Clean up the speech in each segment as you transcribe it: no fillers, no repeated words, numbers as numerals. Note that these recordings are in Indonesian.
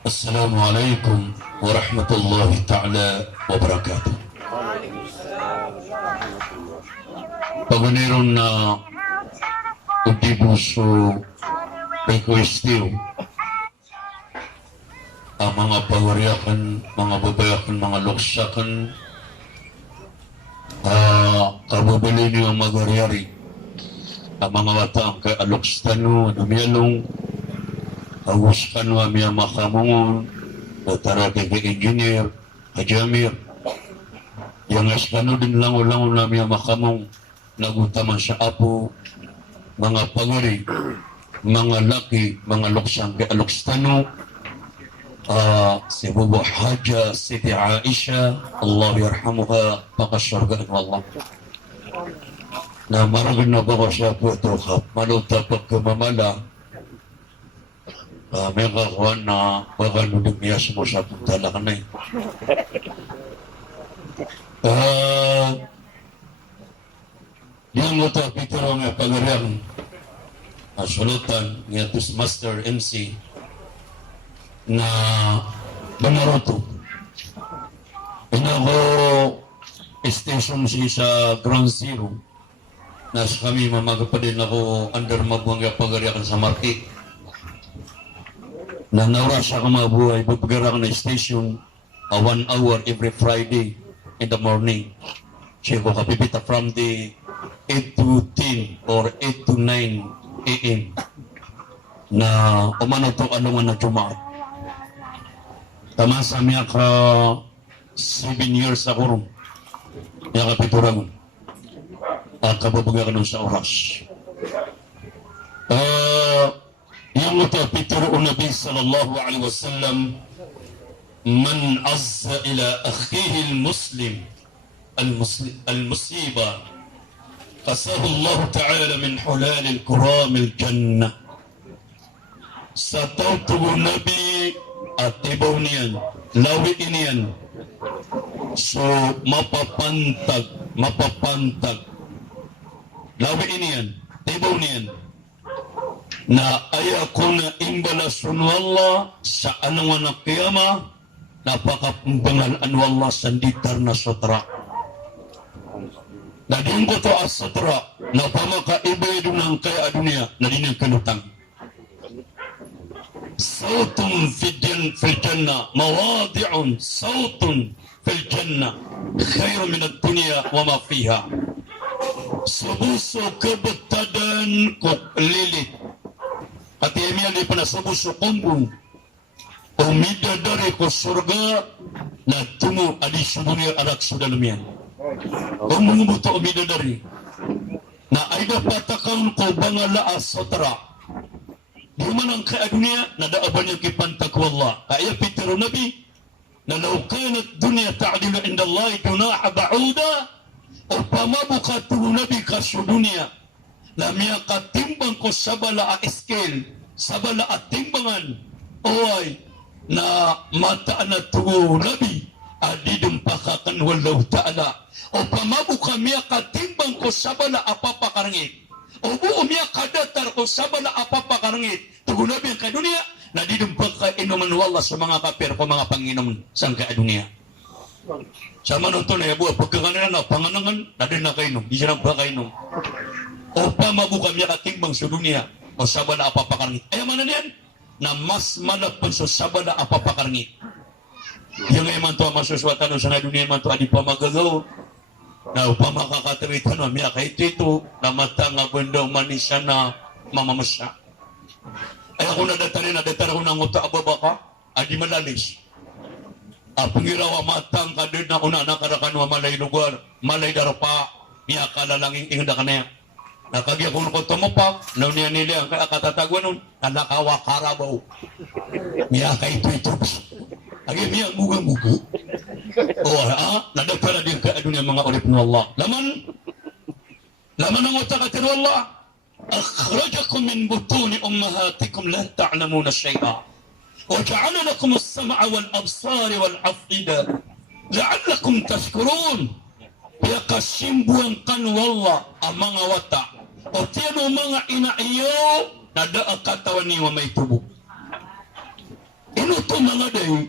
Assalamualaikum warahmatullahi ta'ala wabarakatuh. Paguniron na utibuso requestiyo ang mga pagwariyakan, mga babayakan, mga luksakan, kababali niyo ang magwariari, ang mga wataang kay alukstano, dumiyalong, aguskan wa miya makamungon, tara kay engineer, ajamir, yang askano din lang na miya makamong, nagutaman sa apo, mga pagwari, mga laki, mga luksang kay alukstano, si Bubu Haja, Siti Aisha, Allah yarhamuha, pakasyargaan Allah. Na maragin na ba ko siya po ito, maluta pagkamamala, may kakuan na baka nunimiyas mo sa puntala ka na eh. Diyan mo ito, Peter, ang pagariang sulutan niya to Master MC na Banaroto. Pinako station siya sa Ground Zero. Nasa kami mamagapadin ako under magwang pagariakan sa market. Na naura siya ka mabuhay, pagpagarakan na station 1 hour every Friday in the morning. Siya ko kapipita from the 8 to 10 or 8 to 9 a.m. na umano to anong na Jumaat. Tama sa miya ka 7 years ako ron. Miya ka piturang. Kababagakan sa oras. Yung ito, pituro Nabi sallallahu alaihi wasallam, man azza ila akhihi al-muslim al-musiba qasahu Allah ta'ala min hulal al-kuram al-jannah. Sa tawtubo Nabi at ibaw niyan, lawi niyan, so mapapantag, lawi niyan, ibaw niyan, na ayako na imbalasun Allah sa anong na kiyama, napakapumbangan Allah sanditar na sutra. Na din ko to as sutra, na pamakaibay doon ang kaya dunia, na din ang kanutang. Sautun fil jannah, mawadi'un sautun fil jannah, khairu min ad-dunya wa ma fiha. Subuso kabatadan ko lilit. At iyamiyan di pa na subuso kumbong. Umida dari ko surga na tumo adi subunia arak sudalumian. Kumbong buto umida dari. Na ay napatakaon ko bangala asotra. Di man ang kaadunia na daaban yung kipantag ko Allah. Kaya pitero Nabi na law kanat dunya ta'dilu inda Allah dunaha ba'uda o pamabuka tulo Nabi kaso dunia na miya katimbang ko sabala a scale, sabala at timbangan, oy, na mata na tugo Nabi, adidong pakakan walaw ta'ala, o pamabuka miya katimbang ko sabala a papakarangit, o buo miya kadatar ko sabala a papakarangit, tugo Nabi ang kadunia, na didong pagkainuman wala sa mga kapir ko mga Panginoon sa kadunia. Sa manong to na yabuha, pagkakanan na panganangan, na din na kainom, di siya nang pakainom. O pamabuka miya katimbang sa dunia, o sabala apapakarangit. Ay manan yan, na mas malapan sa sabala apapakarangit. Yung nga man to ang masuswatan sa dunia man to adi pa magagaw. Na upamakakatiritan na miya kahit ito, na mata nga bundaw manisa na mamamasya. Ay ako nadatari ko ng uta ababa ka, adi malalis. Pangirawa matang ka din na una nakarakan wa malay lugar, malay darapa, miya kalalanging ingda ka na yan. Nakagya kung ko tumupak, naw niya nila ang katatagwan nun, nalakawa karabaw. Miya ka ito. Agi miya muga-muga. Nadagpala din ka dunia mga ulip ng Allah. Laman ang utakatir Allah. Akhrajakum min butuni ummahatikum la ta'lamuna shay'a. وجعل لكم السمع والأبصار والأفئدة لعلكم تشكرون. Piyakasimbuan kan wala ang mga wata. O tiyano mga inaiyo, nada ang katawan niyo may tubo. Ino to mga day,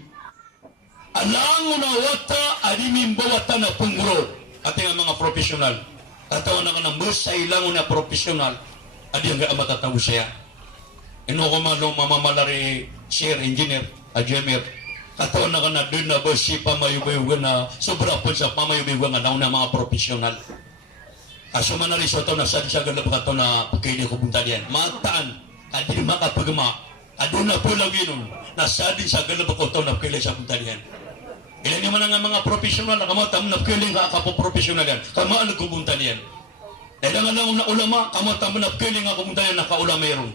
alango na wata, adimimba wata na punguro. Ating mga profesional. Tatawan na ka ng sa ilango na profesional. Adi ang matataw siya. Ino ko mamamalari, share, engineer, ajemir. Katawan na ka na doon na ba si pamayubayugan na sobra po sa pamayubayugan na mga profesional. Aso man na rin sa ito na saan siya ganda pa ito na pagkaili ko punta diyan. Mataan, adi makapagama, ado na po lang yun, na saan din sa ganda pa ito na pagkaili sa punta diyan. Ilan naman ang mga profesional na kamatam na pagkaili nga ako profesional yan, kamaan ko punta diyan. Kailangan lang na ulama, kamatam na pagkaili nga pumunta diyan, nakaula mayroon.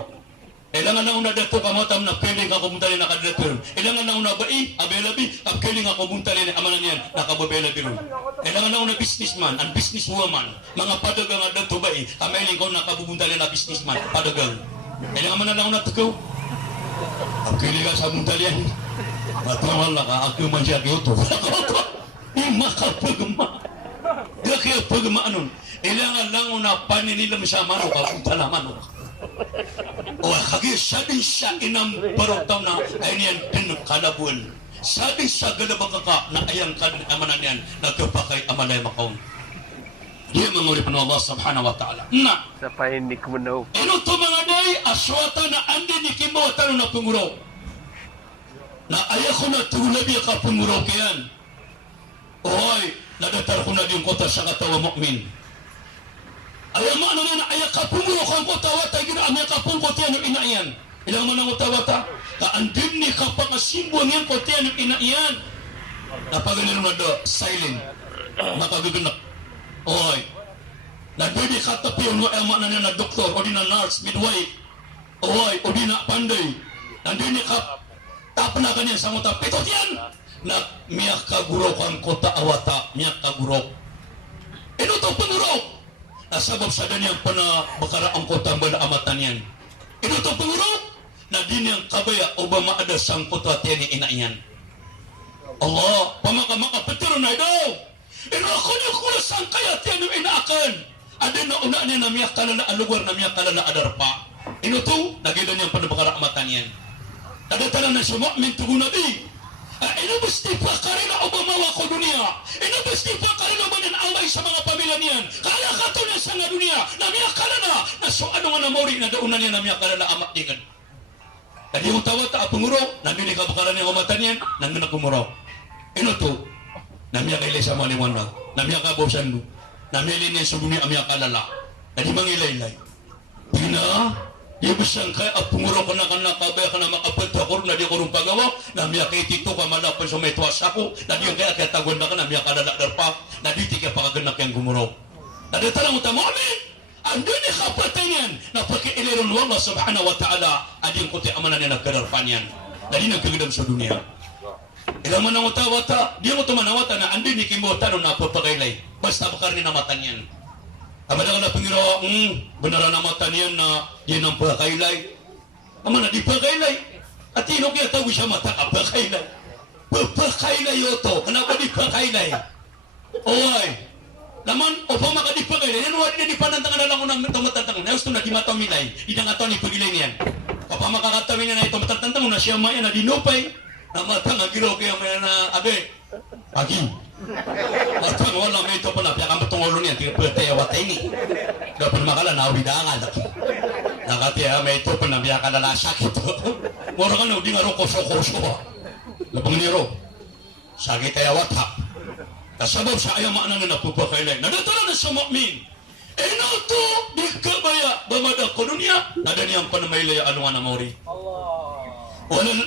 Kailangan na una dito kamatam na pagkaili nga pumunta diyan, nakadito. Kailangan na una bai, abelabi, pagkaili nga pumunta diyan, amanan yan, nakababelabi ron. Kailangan na una businessman and businesswoman, mga padagang at dito ba kamailin ko nakabubunta na businessman, padagang. Kailangan man na lang una tukaw. Pagkili ka sa buntalian, matawal na ka, ako man siya kiyoto. Yung makapagma. Kaya kaya pagma anon, kailangan lang una paninilam sa mano, kapunta na mano. O kagaya sabi siya inang baroktaw na ay niyan pinakalabuan. Sabi sa galabagaka na ayang amanan yan, nagkapakay amalay makaon. Diyan manguri pa Allah subhanahu wa ta'ala. Na, sa pahinik mo na. ino to mga day, aswata na andi ni Kimbo tano na punguro. Na ayako na tulabi ka punguro kayan. Oy, nadatar ko na yung kota sa katawa mu'min. Ayaw mo ano na ayak ka punguro kang kota wata, ginaamya ka pungko tiyan yung inaiyan. Ilang mo nang utawata, kaandim ni kapag asimbo niyan ko tiyan yung inaiyan. Napaganin mo na do, silent, makagaganap. Oy, nabili ka tapiyon mo ema na niya na doktor, o di na nurse, midwife. Oy, o di na panday. Nandun ni kap, tap na kanya sa muta, pitot yan! Na miyak kaguro kang kota awata, miyak kaguro. Ino to panguro! Nasabab sa daniyang panabakara ang kota ba na amatan yan. Ino to panguro! Na din yang kabaya o ba maada sang kota tiyan ni inaiyan. Allah, pamaka-makapatiro na daw! Ino ako niyo kula sang kaya tiyan yung inaakan. Ada na una niya na miyak kalala alugar na miyak kalala adarpa. Ino to, nagida niyang panabakara amatan yan. Nadatala na siya mu'min tugunabi. Ino basti pa karina o bamawa ko dunia. Ino basti pa karina ba away sa mga pamilya niyan. Kaya ka to na sa nga dunia. Na miyak kalala. Na so ano nga namori na daunan niya na miyak kalala amat dingan. Tadi yung tawat ta panguro. Nandun ni kabakaran niya amatan yan. Nandun na kumuro. Ino to. Namiya kay sa maliwanag, namiya ka bosan do, namiya niya sa dunia amiya kalala, tadi mangilaylay. Pina, di besang kay apunguro ko na kabaya ka na makapagta ko na di ko rin pagawa, namiya kay tito ka malapan sa may tuwas ako, na di yung kaya tagwan na ka, namiya kalala darpa, na di ti ka pakaganak yung gumuro. Tadi talang utama, amin! Andun ni kapatay niyan, na pagkiiliron wa Allah subhanahu wa ta'ala, adi yung kuti amanan niya nagkadarpan yan, na di nagkagidam sa dunia. Ilang mo nang utawata, di mo tumanawata na andi ni Kimbo tanong na pagpakailay. Basta bakar ni namatan yan. Amada ka na pangirawa, benaran namatan yan na yan ang pagkailay. Ama na di pagkailay. At ino kaya tago siya mata ka pagkailay. Pagkailay yoto, kenapa di pagkailay? Oy, naman, o pa maka di pagkailay, yan wadi na di panantangan na lang unang tumatantangan. Na gusto na di matamilay, idang ato ni pagilay niyan. Kapag makakatawin niya na ito matatantang na siya maya na dinupay. Namatang ang giro kaya may na abe pagi matang wala may ito pala kaya kamatong ulo niya tingin po tayo watay ni dapat makala na ubidangan nakatiya may ito pala biya ka nalasak ito mura ka na di nga ro koso-koso ba labang niro sakit tayo watap kasabab sa ayaw maanan na napupakailay nadatala na sa mu'min ino to di kabaya bamada ko dunia nada niyang panamaylay anuan na mori walal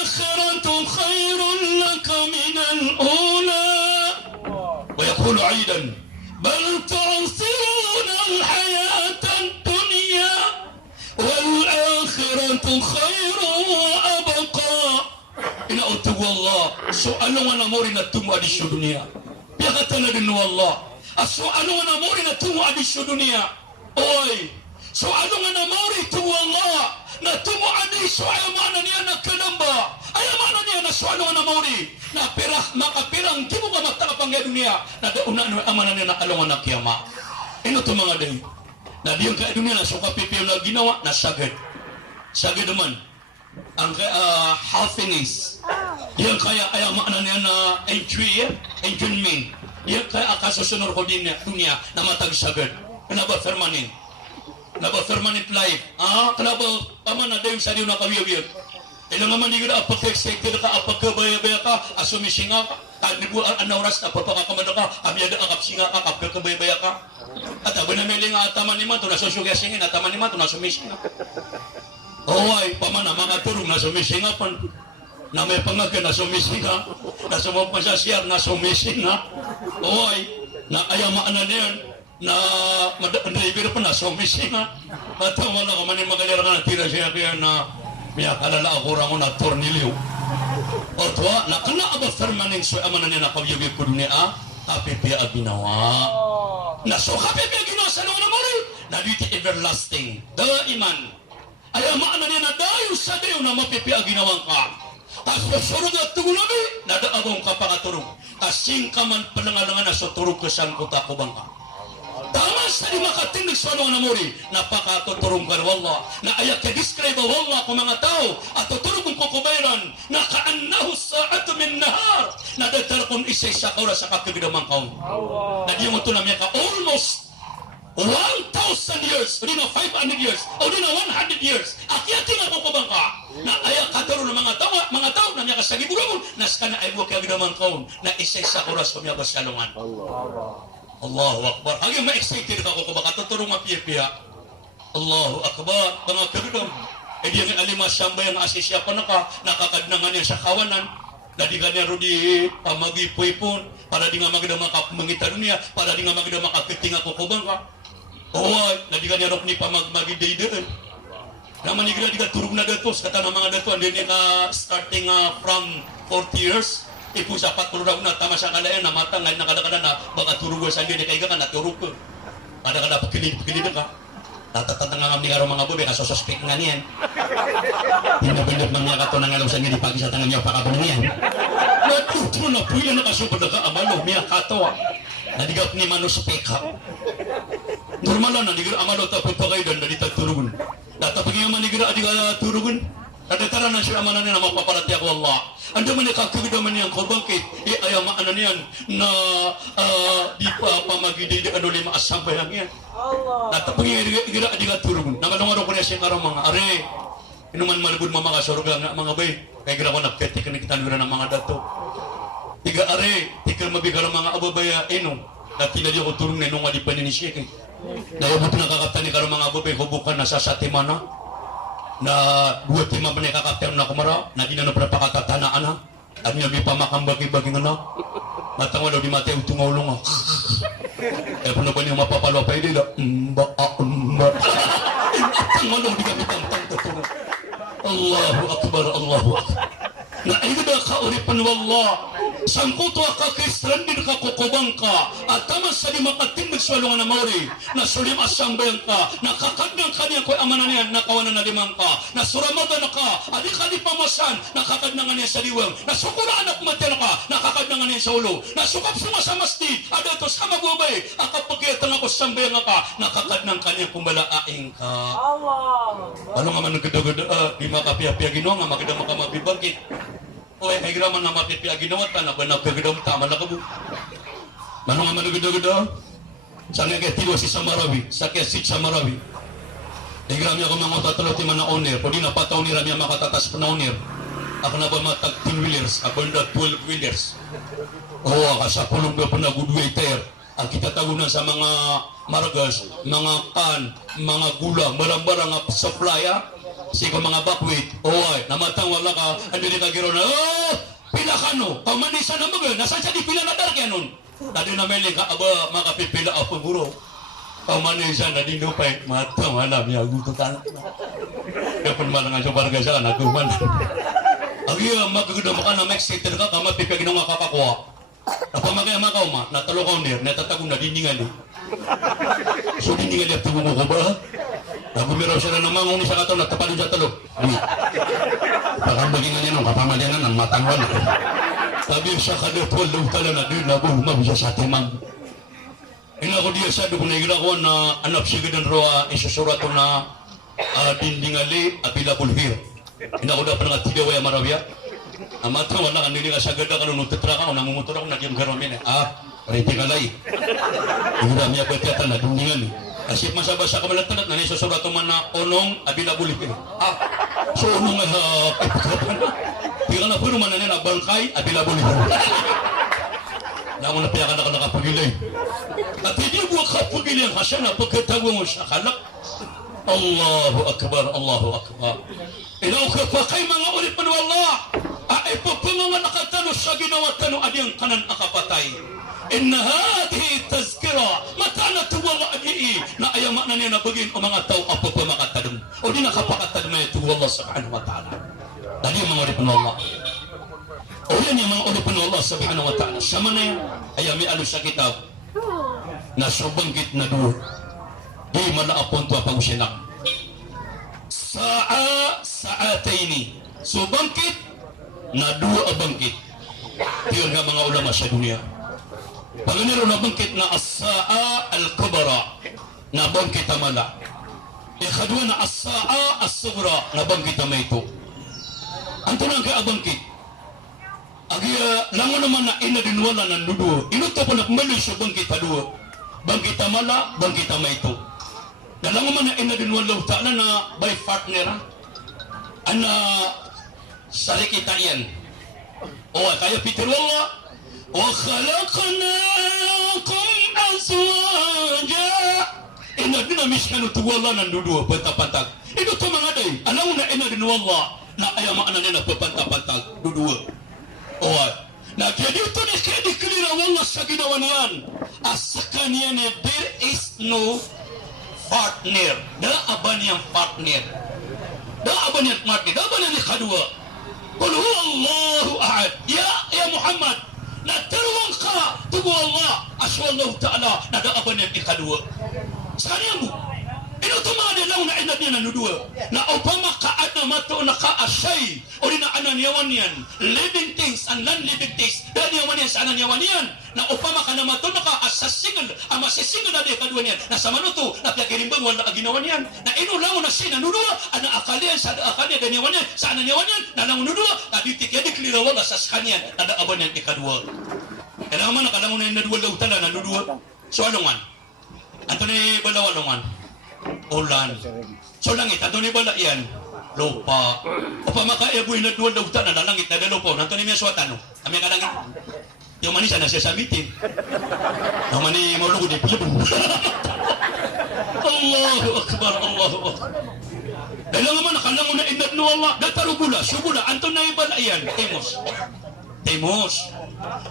الآخرة خير لك من الأولى ويقول عيدا بل تعثرون الحياة الدنيا والآخرة خير وأبقى إن أتقوى الله سؤال وانا مورنا تمو أدي الدنيا بيغتنا دنو الله السؤال وانا مورنا تمو أدي الدنيا أوي سؤال وانا موري تمو الله na tumo ani so ay mana niya na kanamba ay mana niya na swalo na mauri na pirah makapirang di mo ka matakapang dunia na dauna no amana niya na alongan na kiyama ino to mga day na diyon ka dunia na so kapipiyo na ginawa na sagad naman ang happiness. Yan kaya ayaw maana niya na enjoyment. Yan kaya akasusunod ko din dunia na matagsagad. Kenapa permanent? Kenapa permanent life? Kenapa pamana dayon sa diyo na kawiyawiyag? Ilang naman di ka apag-excited ka, apag-kabaya-baya ka, asumisinga ka, kanibu ang oras na papakakamada ka, amyada ka, kapsinga ka, kapagkabaya-baya ka. At abo na may linga ataman ni Mato, nasusugasingin, ataman ni Mato, nasumisinga. Ay, pamana, mga turong nasumisinga pan. Na may pangaga na sumisinga, na sumapasasyar na sumisinga, oy, na ayamaan na niyan, na driver pa na sumisinga, at wala ka man yung magalara ka na tira siya kaya na miya kalala ako rango na tornilyo. O tuwa, na kana aba fermaning so amanan niya na kawyawig ko dunia, kapipia ginawa. Na so kapipia ginawa sa nung namari, na dito everlasting, iman. Ayamaan na niya na dayo sa dayo na mapipia ginawang ka. Tapos surog at tugulami, nadaabong ka pangaturog. Kasing ka man panangalangan na sa turog kasan ko takubang ka. Tama sa di makatindig sa mga namuri, napakatuturong ka na wallah. Na ayak ka-describe wallah kung mga tao, at tuturog kong kukubayran, na kaannahu sa'atu min nahar, na datar kong isay sa kaura sa kakagidamang kaon. Na di mo ito na ka almost 1,000 years, o di na 500 years, o di na 100 years, akyatin ako kubang ka, na ayak kataro ng mga tao, na niya kasagibulungon, nas ka na ay buwag kaginaman kaon, na isay sa oras kung yabas kalungan. Allahu Akbar. Haging ma-excited ako kung baka tuturong mapiya-piya. Allahu Akbar. Mga kagidam, e di yung alima siyambay ang asisya pa nakakadnangan niya sa kawanan, dadi kanya rudi pamagipoy-pon, para di nga magda makamangitan niya, para di nga magda makakiting ako kubang ka. Dadi kanya rok ni pamagmagidaydan. Naman ni di ka turog na datos, kata ng mga dato, hindi ka starting from 40 years, ipo sa 40 na tama sa kalayan, na matang, na nakadakada na, baka turog sa hindi ka ka, naturog ko. Kada pakilid ka. Natatanda nga kami karo mga bobe, kasosospek nga niyan. Pinabindot mga kato ng alaw sa nga di pagi sa tangan niya, pakabang niyan. Natuto na po yan nakasubad na kaamalo, miya kato. Nadigap ni manuspek ha. Normal lang, nadigap amalo tapos pa kayo doon, naditaturugun. Datapag yung manigira, adikaturugun. Nadatara na siya amanan niya na mapaparati ako Allah. Ando man ikakagdaman niyang kubangkit, ayamaan na niyan na di pa pamagidi ano lima asampay lang yan. Datapag yung igira, adikaturugun. Namalungarong ko niya siya karang mga are. Inuman malibod mga kasurga nga mga bay. Kaya gira ko nagketik na kita ng mga dato. Tiga are, tikal mabigar mga ababaya ino. Dati na di ako turong na inong adi pa ninisik. Dahil mo pinakakapta ni karang mga ababay, hubukan na sa satimana. Na 2 tima pa nakakapta na kumara, na di na napakatatanaan ha. At niya may pamakambagi-bagi nga na. Matang wala di matay utungulong ha. Eh kung na ba niyo mapapalo pa hindi na, Atang wala di kami tantang tutulong. Allahu Akbar, Allahu Akbar. Na ida ka uripan wallah. Sangkuto ka Kristran din ka kukubang ka. At tamas sa di makatindig swalungan na mauri. Na sulim asambay ka. Nakakadang ka niya ko'y amanan niya. Nakawanan na limang ka. Na suramadan ka. Adi ka di pamasan. Nakakadang niya sa diwang. Na sukuraan at matera ka. Nakakadang niya sa ulo. Na sukap sumasamasti. Adato sa magubay. Akapagkitang ako sambay ka. Nakakadang ka niya kumbalaing ka. Ano nga man nagkadagada. Di makapiapia ginawa nga. Maganda makamabibagit. Oy, ay graman na mapipia ginawa ta na banag kagadaw tama na kabo. Mano nga manugado-gado? Sana kay tilo si Samarawi, sa kay si Samarawi. Ay graman ako mga tatlo ti man na owner, pwede na pataw ni ramya makatatas pa na owner. Ako na ba matag 10 wheelers, ako na 12 wheelers. Oh, sa pulong ba pa na good waiter. Ang kita tagunan sa mga margas, mga kan, mga gula, barang-barang supply Siko mga bakwit, oy, namatang wala ka, ano di ka giro na, pila ka no, pamanisa na mga, nasa siya di pila na dark yan nun. Nadi na meling ka, aba, makapipila ako guro. Pamanisa na di lupay, matang wala, miya guto ka na. Kapag malang nga siya barga siya, naguman. Ang iya, magaganda mo ka na, excited ka, kamapipig na nga kakakuha. Napamagaya mga kauma, natalo ka unir, natatagong na diningali. So diningali at tugong ko ba? Nagumiraw siya na namang uni sa kataw, natapalin sa talo. Pakambagin na niya nung kapamalian ng matangwan. Sabi siya kadapol, tala na din, nabumab siya sa timang. Ina ko diya sa doon na ginagawa na anak siya ganun roa, isusurato na dindingali at ilabulhir. Inauda pa nga tigaw ay marawya. Amata wala kan dili ka sagada kalau nutetra ka nangungutor ako nagyam garomin. Pariti kalay. Ura miya pagkata na dundingan. Kasi masabasa ka malatanat na nisusurat man na onong abila bulik. So onong pagkatan. Pira na puno man na bangkay abila bulik. Namun na piyakan ako nakapagilay. At hindi mo kapagilay ang kasya na pagkatawa mo sa kalak. Allahu Akbar, Allahu Akbar. Ilaw ka pa kay mga ulit pa Allah. Ay po pa mga nakatano sa ginawa tano adiyang kanan akapatay. Inna hadihi tazkira matana tuwala adi'i na ayama na niya nabagin o mga tao apo pa makatadong. O di nakapakatadong na ito Allah subhanahu wa ta'ala. Dali mga ulit pa Allah. O yan yung mga ulit pa Allah subhanahu wa ta'ala. Sama na yan. Ayami alo sa kitab na subanggit na doon. Di malaapon to apang sinak. Saataini. So bangkit na dua bangkit. Tiyon nga mga ulama sa dunia. Panganiro na bangkit na as-sa'a al-kubra na bangkit amala. Ikadwa na as-sa'a as-sugra na bangkit amaito. Anto na ka bangkit. Agiya lango naman na ina dinwala ng duduo. Inuto po na kumali siya bangkit padua. Bangkit amala, bangkit amaito. Dalang man na ina din wala ta'ala na by partner ana sari kita yan o kaya Peter wala wa khalaqnakum azwaja ina din miskan tu wala nan dudu patapatag ito to mga day alam na ina din wala na ayama ana na patapatag dudu o na kaya dito ni kaya diklira wala sa ginawa niyan asakan yan there is no partner, da aban yang partner, da aban yang partner, da aban yang kedua. Qul huwa Allahu ahad. Ya Muhammad, na terwang ka tugu Allah, asyallahu ta'ala, na da aban yang kedua. Sekarang bu, ino tumade lang na ina niya nanudua. Na upama ka ana mato na ka asay, o na anan yawan yan, living things and non-living things, da yawan yan sa anan yawan yan. Na upama ka na mato na ka asasingil, ama sisingil na di kadua niyan. Na sa manuto, na piyakirimbang wala aginawan yan. Na ino lang na siya nanudua, ana akalian sa akalian dan yawan yan, sa anan yawan yan, na lang nanudua, na ditik lirawal sa kanyan, na da aban yan ikadua. Kailangan man nakalangon na yung nadua lautala, nanudua. So alungan, anto ni balaw alungan. Ulan. So langit, ato ni bala yan, lupa. O pamakaeboy na duwal dautan na langit na lupa. Nanto ni miya suwatan, no? Kami ka langit. Yung manisa na siya sa meeting. Yung mani maulog di pilipon. Allahu Akbar, Allahu Akbar. Dahil nga man, nakalangon na inad no Allah. Datarubula, subula, anto na ibala yan. Temos.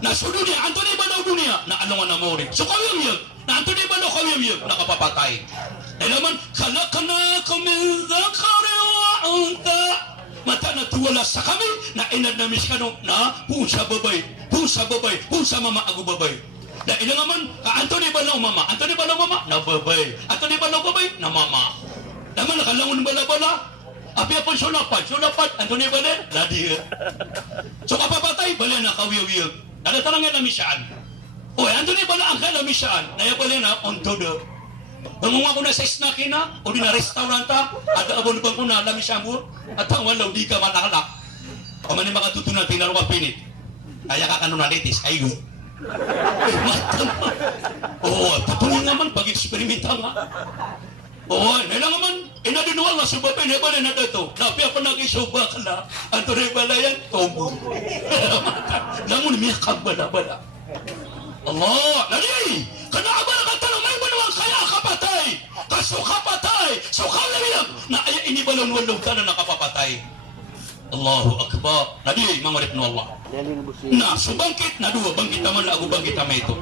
Na sa dunia, anto na ibalaw dunia. Na alungan na mori. So kawim yun. Na anto na ibalaw kawim yun. Nakapapatay. Dahil naman, khalaqnakum min dhakari wa untha. Mata na tuwala sa kami na inad na miskano na pusa babay, pusa mama agu babay. Dahil naman, anto ni balaw mama, anto ni balaw mama na babay, anto ni balaw babay na mama. Naman nakalangon bala-bala, api apon sulapat, anto ni bala na diya. So kapapatay, bala na kawiyaw-wiyaw. Nadatarang na misaan. Oy, anto ni bala ang kala misaan, naya bala na on todo. Bangunga ko na sa snakina o di na restauranta ada abon bang ko na lami sambu at ang walaw di ka matalak o man yung makatutunan tinaro ka pinit kaya ka kanunalitis ay go patuloy naman pag-eksperimenta nga nila naman inadinwala sa babay na iba na dato napi ako nag-isuba ka na ang tuloy balayan tobo namun miyakag bala-bala Allah nari kanaabala ka tanong may manuang kaya kapatay kasukapatay sukalawiyag na ay inibalon walog ka na nakapapatay Allahu Akbar nadi mangarip no Allah na subangkit na duwa bangkit naman na ako bangkit na ito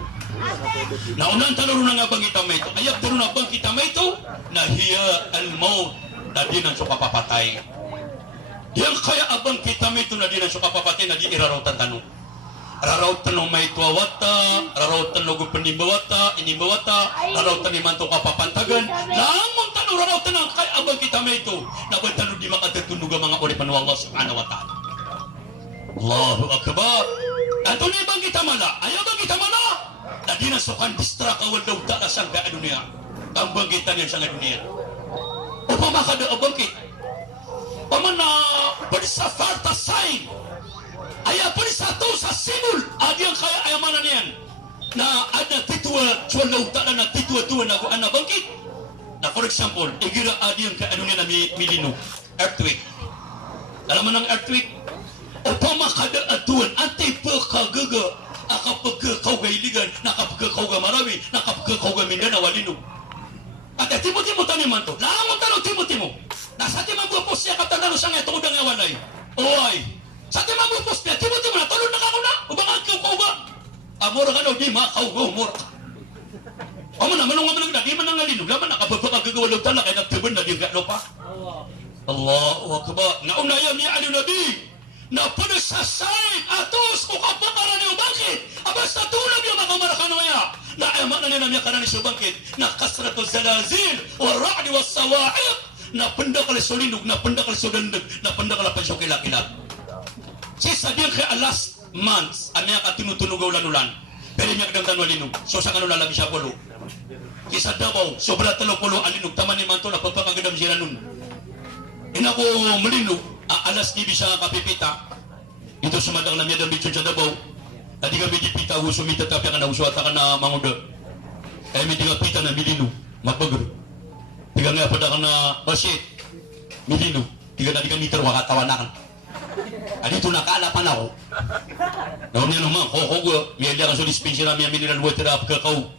na unang talaro na nga bangkit na ito ayag taro na bangkit na ito na hiya al-maut na di nang sukapapatay yan kaya abang kita ito na di nang sukapapatay na di irarautan tanong rarautan no may tuwawata, rarautan no gupanimbawata, inimbawata, rarautan ni manto kapapantagan. Lamang tanong rarautan ang kay abang kita may ito. Nabang di makatutundog ang mga ulipan ng Allah subhanahu wa ta'ala. Allahu Akbar. Ato ni bang kita mala? Ayaw bang kita mala? Na di nasukan distrak awal daw talas ang kaya dunia. Ang bangkitan yan sa dunia. Upang makada abang kita. pamana bersafar tasain ayah bersatu sa simul adiang kaya ayah mana niyan na ada titua cuala utak na titua tua na ana bangkit na for example igira adiang ka ano niya na milino earthquake alam mo ng earthquake upama kada atuan antay pagkagaga akapagkakaw gailigan nakapagkakaw marawi nakapagkakaw Mindanao walino at timo-timo taniman to lahamon talo timo-timo nasa timang bupos siya katandalo siya nga ito udang awanay oy sa timang bupos niya timo-timo na tulog na kakuna ubang agkaw ba amor ka daw di makaugo mor o man naman nga man di man nga linog laman nakapagkakagawalaw tala kaya nagtiban na di galo pa Allahu Akbar naunaya ni Ali Nabi na panasasain atos ko kapakaran niyo bakit abas natulog yung mga marakan maya na ayaman na niya kanan niyo bakit na kasratu zalazil wa ra'di was sawa'iq na pendakal solinog na pendakal sodandag na pendakal pansyokilakilat si sadir kay alas months amya ka tinutunugaw lanulan pero niya kadamdan walinog so sa kanula labi siya polo kisa Davao sobra 30 alinog taman ni manto na pagpakagadam sila nun inako malinog alas ni bisa kapipita ito sumadang na miya dambit sa Davao tadi kami dipita huso mita tapi ka na huso ata ka na manguda kaya may tingapita na milino magbagro tiga nga pada ka na basit milino tiga tadi kami meter wakatawanakan adito nakaalapan ako naon niya naman kokogo miya diya ka so dispenser miya mineral water up kakao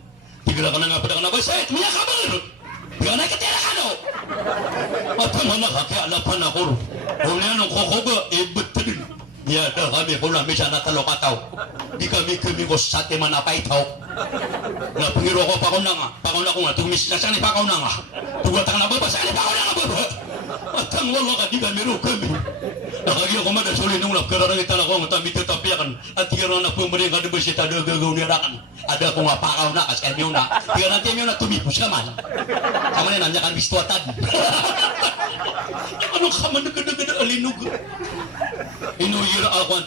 tiga ka na nga pada ka na basit miya ka bagro tiga na ikatira ka no matang na kakialapan ako kung niya nung kokogo betul ya dah kami kung namin siya natalokataw di kami ko sa teman apa itaw na pangiro ko pa ko nga tumis na siya ni pa ko na nga tugatang na baba siya ni pa ko na nga baba matang wala ka di kami ro kami nakagyo ko madasuli nung napkararang itala ko nga tamit tapiakan at tira na pumari ka diba siya tagagaw nirakan ada ko nga pakaw na kasi kami na tira natin yung natumipos ka man kama na nandiyan kan bistuatan anong kaman nagada alinog inuyira ako ang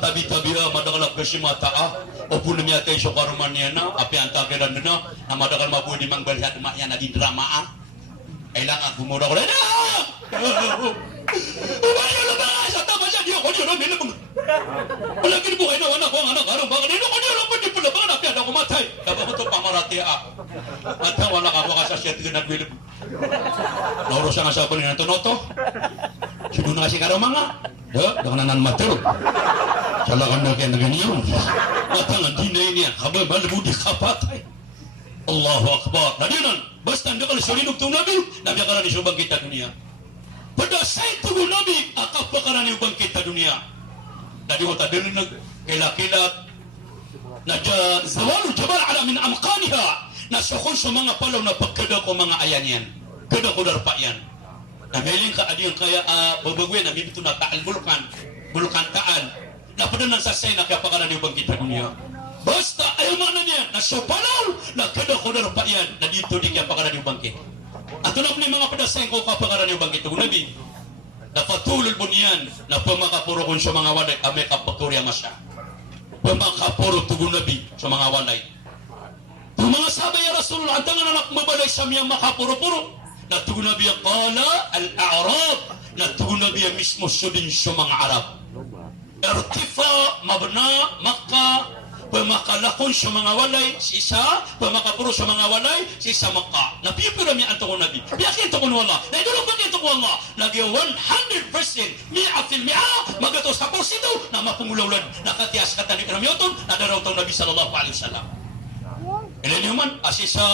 tabi-tabiya madakalap kasi mataa o puno niya tayo sa karuman niya na api ang tagiran na madakal mabuhi mang balihat makya na di drama kailangan gumura ko rin umayo lang ba sa tama siya di ako niyo na minabang palagi buhay na anak ko ang anak karang baka nino ko niyo lang pwede pula baka napi ako matay dapat ko ito pamarati matang wala ka sa siya tiga nagwilip nauro siya nga sa paling natunoto sino na kasi karang mga dengan nanan matur salah kan kaya naganiyon matangan dinay niya kabay malabudi kapatay Allahu Akbar nadinan basta anda kalau sulinog tu Nabi Nabi akan disubang kita dunia pada saat tubuh Nabi akapakaran ubang kita dunia tadi ko tadin nagkilakilat naja zawalul jabal ala min amqaniha nasukon sa mga palaw na pagkada ko mga ayan yan kada ko darpayan nagaling ka adiyang kaya babagwe na bibito na taal bulukan taal na pada nang sasay na kaya pakaran ubang kita dunia basta ayaw mana niya na sopalaw na kada ko darpayan na dito di kaya pakaran ubang kita at tulad ni mga padasay ko kapakaran ubang kita Nabi na patulul bunyan na pamakapuro kun sa mga walay ame kapakurya masya pamakapuro tugon Nabi sa mga walay mga sabay ya Rasulullah antangan anak mabalay sa miyang makapuro-puro na tugon Nabi ang kala al-A'rab na tugon Nabi ang mismo sudin sa mga Arab irtifa mabna Makkah pemakalakon sa mga walay si isa pemakapuro sa mga walay si isa Makkah napipira mi anto ko Nabi biyakin to ko wala na idulog ba ito ko Allah lagi 100% mi'a fil mi'a magatos sa porsido na mapungulawlan nakatias katani kanamyoton na daraw taong Nabi sallallahu alaihi wasallam ini man asisa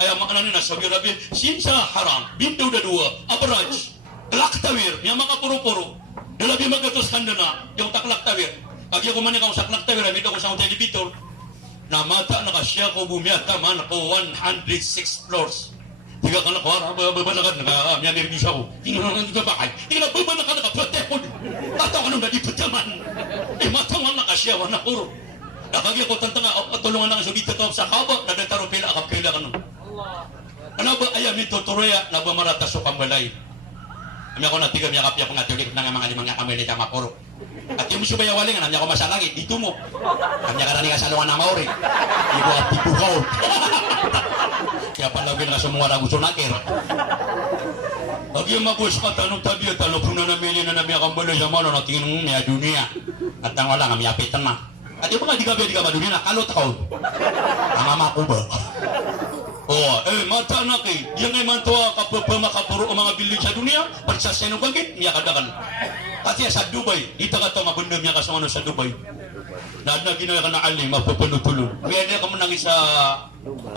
ayam makanan na Saudi Arabia sinsa haram bintu da dua average kelak tawir yang makapuro-puro dalabi magatos kandana yung taklak tawir pagi ako man ikaw sa klak tawir amito ko sa televitor na mata nakasya ko bumiyata man ako 106 floors tiga ka na ko babalakan na yan nervous ako tingnan nga bakay tingnan babalakan nakaprotekod tato ka nung nadiputaman mata nga nakasya wana puro nakagi ko tantang tulungan ng subita to sa kabo nadataro pila akap kaila kanon ano ba ayam ito turoya na ba marata so pambalay ami ako natiga mi akap ya pangatulik ng mga limang kamay ni kamapuro at yung subaya waling namnya ko masalangit dito mo namnya karani ka salungan na maori ibu at tipukaw kaya palagin na sumura gusto nakir Agi mabus ka tanong tabi at talo puna na mili na namin akong balo yung malo na tingin mong miya dunia. At ang wala nga miya pitan na. At yung mga di ka ba dunia na kalot ako. Ang ama ko ba? Oh, mata na kay. Yang ay mantua kapapuro ang mga bilig sa dunia. Pagsasay ng bagit, miya kadakan. Kasi sa Dubai, dito ka ito nga bunda miya kasama sa Dubai. Na ginawa ka na aling, mapapanutulong. Miya ka mo nang isa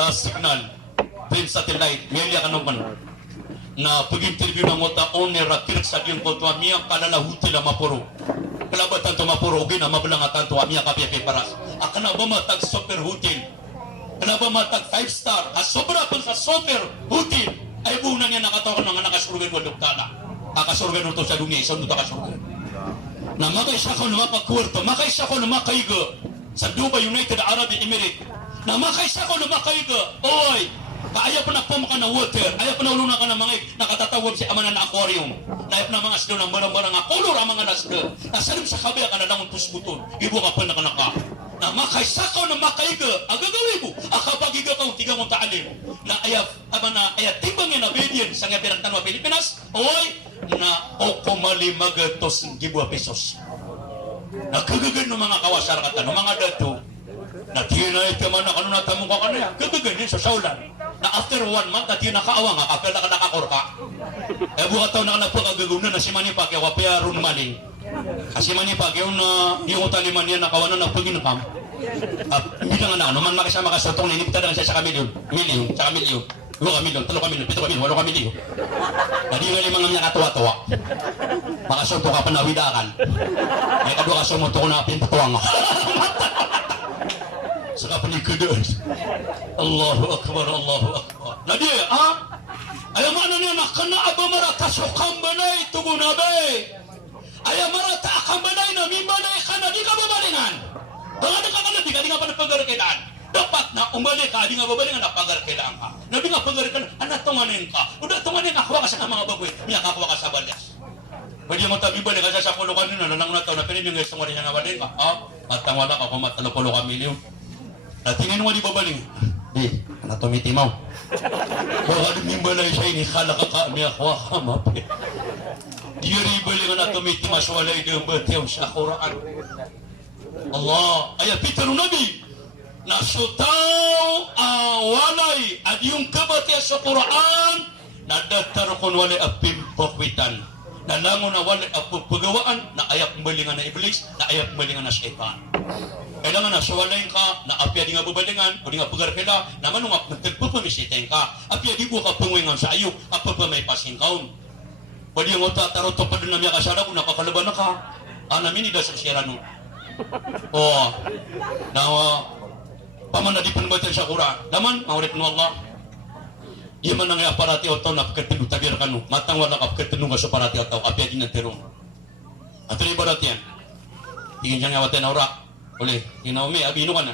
signal. Then satellite, miya ka naman. Na pag-interview ng mga owner at tirik sa yung kotwa miya kalalahuti lang mapuro. Kalabatan to mapuro, okay na mabalangatan to miya kapiyapi paras. Akana ba matag super hotel? Kana ba matag 5-star? Sobra pa sa super hotel. Ay buong na niya nakatawa ng nakasurgan ko duktana. Kakasurgan nito sa dunia, isang nito kasurgan. Na makaisa ko na mapakwarto, makaisa ko na makaiga sa Dubai United Arab Emirates. Na makaisa ko na makaiga, oy! Ayaw pa na pumaka na water, ayaw pa na uluna ka na mga nakatatawag si ama na aquarium. Ayaw na mga asdo ng barang-barang nga kolor ang mga nasdo. Nasalim sa kabaya ka na lang ang pusbuton, ibo ka pa nakanaka. Na makaisakaw na makaiga, agagawin mo, akapagiga kang tiga mong taalim. Na ayaw, ama na ayaw timbang yan na bedian sa nga pirang tanwa Pilipinas, oy, na okomalimagatos gibuwa pesos. Nagkagagan ng mga kawasar kata, ng mga dato, na tinay ka man na kano natamong ka kanaya, gagagan yun sa saulan. Na after 1 month, na tinakaawa nga, kapel na ka nakakorka. Buhat taon na ka nagpakagagawin na si Manipag, yaw kapaya ron maling. Kasi Manipag, yung utaliman niya, nakawanan na paginakam. Hindi na nga na, naman makasama ka sa itong ninipita na siya sa kamilyon. Sa kamilyon. 2 kamilyon, 3 kamilyon, 7 kamilyon, 8 kamilyon. Na di nga limang nga katuwa-tuwa. Makasunto ka pa na widakan. May kadwa ka sumunto ko na pintatuwa nga. Saka panikadaan. Allahu Akbar, Allahu Akbar. Nadi, ayaw mana niya nakana aba marata sukang banay tugunabay. Ayaw marata akang banay na mimbanay ka na di ka babalingan. Bangada ka na di ka pa napagarkilaan. Dapat na umalik ka, di nga babalingan na pagarkilaan ka. Na di nga pagarkilaan, anak tunganin ka. Uda tunganin ka, kuha ka sa mga baboy. Miya ka kuha ka sa balyas. Badi mo tabi balik ka sa pulukan nyo na lang na taon na pinibing ngayon sa mga niya nga walin ka. Matang wala ka kung matalapolo ka milyon. Tingin mo di babaling. Di, anak tumitimaw. Baka dumimbalay siya ini kala ka niya kuha ka mapi. Di rin baling anak tumitimaw sa walay ng batiyaw sa Quran. Allah, ayat pitaro nabi. Nasutaw walay at yung kabatiya sa Quran nadatar kon walay apim pokwitan. Nalangon na walay apagawaan na ayap balingan na iblis, na ayap balingan na syaitan. Kailangan na suwalain ka, na apya di nga babalingan, o di nga pagarkila, naman nung nagpapamisiten ka, apya di ko ka pungwingan sa ayo, apag pa may pasingkaon. Pwede yung otataro to pa doon na miya kasara kung nakakalaban na ka, namin ida sa sira no. Na pamanadipin ba sa Quran, naman, maulit no Allah, di man nang aparati o to, napagkatinu tabir ka no, matang wala kapagkatinu nga sa aparati o to, apya di nga tirong. At rin barat yan, tingin siya nga watin na ura, uli, inaumi, abino ka na.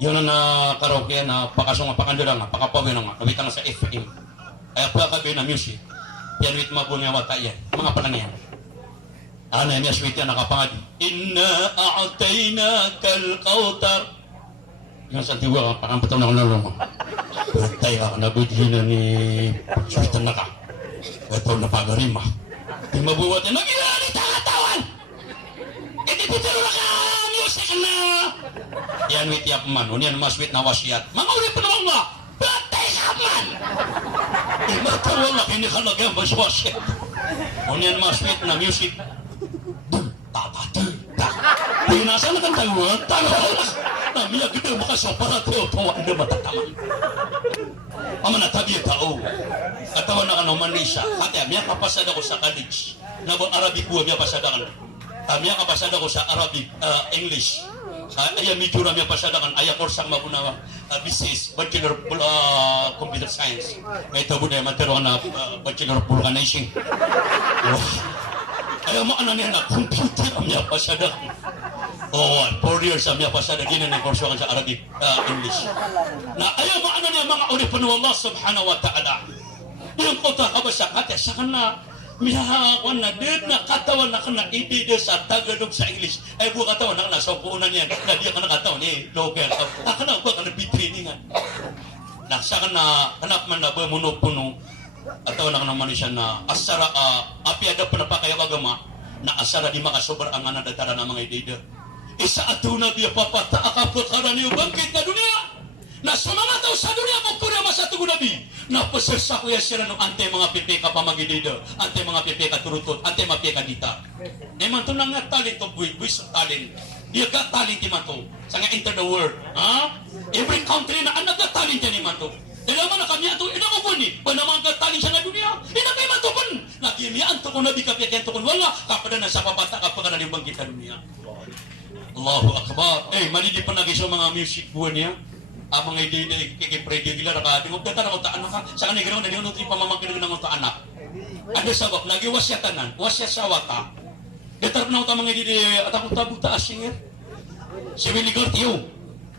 Yun na karaoke na pakasong pakandira nga, pakapawin nga, nabita nga sa FM. Kaya pa kabi na music. Yan wit mabun nga wata yan. Mga palang yan. Ano yan, sweet yan, nakapangad. Inna a'atayna kal-kautar. Yung sa tiwa, pakampataw na kunalong mo. Patay ka, nabudhin na ni sweetan na ka. Ito na pagarima. Di mabuwat yan, nagilani tangatawan! Iti pitero na ka! Music na! Yan wit yap man, unian mas wit na wasiat. Mga ulit pa naman nga, patay ka man! Matawal na kinikalagyan mas wasiat. Unian mas wit na music. Pinasa na kang tawag, tanawag! Namiya gede makasopara teo tawa ina matataman. Ama na tabi tao. Katawan na ka ng Manisa. Kati, miya kapasada ko sa college. Nabang Arabic ko, miya pasada ka. Miya kapasada ko sa Arabic, English. Aya medyo na miya pasada ka. Aya korsang mabuna business, Bachelor of Computer Science. May tabo na yung matero na Bachelor of Vulcanizing. Aya mo ano niya na computer ang miya pasada ka. 4 years ang miya pasada ginan ng kurso sa Arabic, English. Na ayaw mo ano niya mga ulipon ng Allah subhanahu wa ta'ala. Yung kota kabasa kate sa kana mihahawan na din na katawan na kana ibig sa Tagalog sa English. Ay buka katawan na kana sa puunan niya. Na di ka nakatawan local. Kana ba kana bitriningan. Na sa kana hanap man na ba muno-puno. atau nak naman siya na asara api ada penapakay agama na asara di makasober ang ana datara na mga idida. Isa ato na biya papata akapakara niyo bangkit na dunia. Na sumama tao sa dunia mo kuna masatugo nabi. Na pasirsa ko ya sila ng ante mga pipeka pamagidida, ante mga pipeka turutot, ante mapika dita. Eman to nang talent to buy sa talent. Dia got talent di mato. Sa nga enter the world, ha? Every country na anak got talent ni mato. Dala man na kami ato ina ko buni, panamang got talent sa dunia. Ina kay mato pun. Nagimian to ko nabi kapya to kun wala kapada na sa papata kapag na bangkit dunia. Allahu Akbar. Mali di pa nagisyo mga music buwan niya. Mga ide kikipray di gila ka tingog data na ko ta anak ka sa kanila ginaw na diyon ti pamamangkin ng to anak. Ada sabab lagi wasya tanan, wasya sawata. Detar na ta mga ide atakot tabuta asingir. Si Willigar tiyo.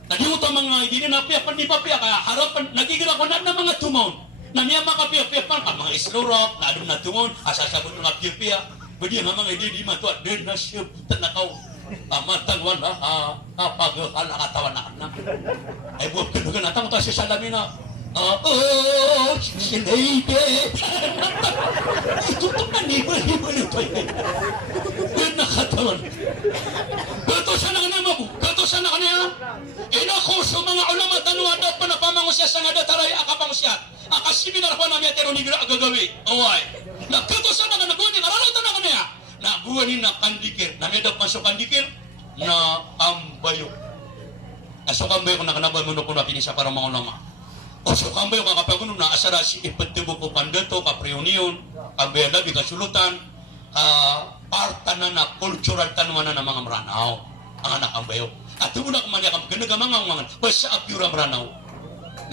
Nadi uta mga ide na piya pan di pa piya kaya harapan nagigila ko na mga tumon. Na miya makapiya-piya pan ka mga islorok na adun na tumon asasabot nga piya-piya. Badi nga mga ide di mato den na siya tanakaw. Amatan wala pagkakala katawan na anak ay buwag kanugan natang ito sa salamin na si lady ito ito manibal-hibal ito buwag nakatawan gato siya na kanina mabu gato siya na kanina inakuso mga ulama tanuada pa na pamangusya sa nga dataray akapangusya akasiminar pa namin atero ni gira agagawi away nagkato siya na kanina karalaw ito na kanina naguwanin na kandikir, namedap masuk kandikir na ambayo. Asok ambayo kung nakanabay mo na pinisa para mga ulama. O sok ambayo kakapaguno na asara si ipatibo ko pandato, kapreunion, ambayo labi kasulutan, partanan na cultural tanuanan ng mga maranaw, ang anak ambayo. At una kumanya kang ganagamang ang mga basa apyura maranaw.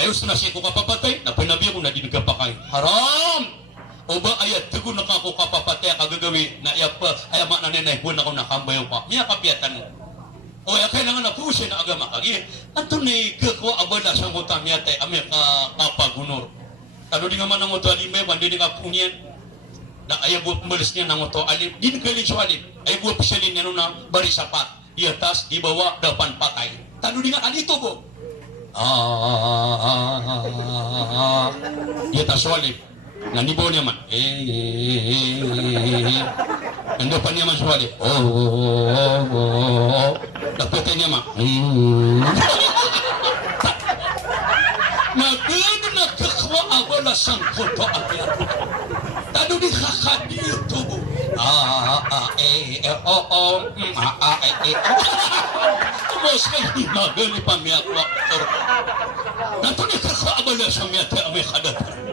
Nayos na siya ko kapapatay, na pinabiyo ko na dinagapakay. Haram! O ba ayat tugo na kako kapapatay kagagawi na ayapa ayama na nenay buwan ako nakambayo pa niya kapiatan o ya kailangan na pusin na agama kagi ato ni kako abala sa ngota niya tay ame kapagunor ano di nga man ang ngota alimay wandi di ka punyen na ayaw pumalis niya ng ngota alim di nagkalin siya alim ayaw buwa pisalin niya na barisapat di atas di bawah dapan patay tano di nga alito ko di atas walip nanibaw niya man ando pa niya man suwali naputay niya man nagano nagkakwa abala sang koto agyan tado di kakadil tubo Mas kayo magali pa miyakwa nato ni kakwa abala sa miyate amay kadatan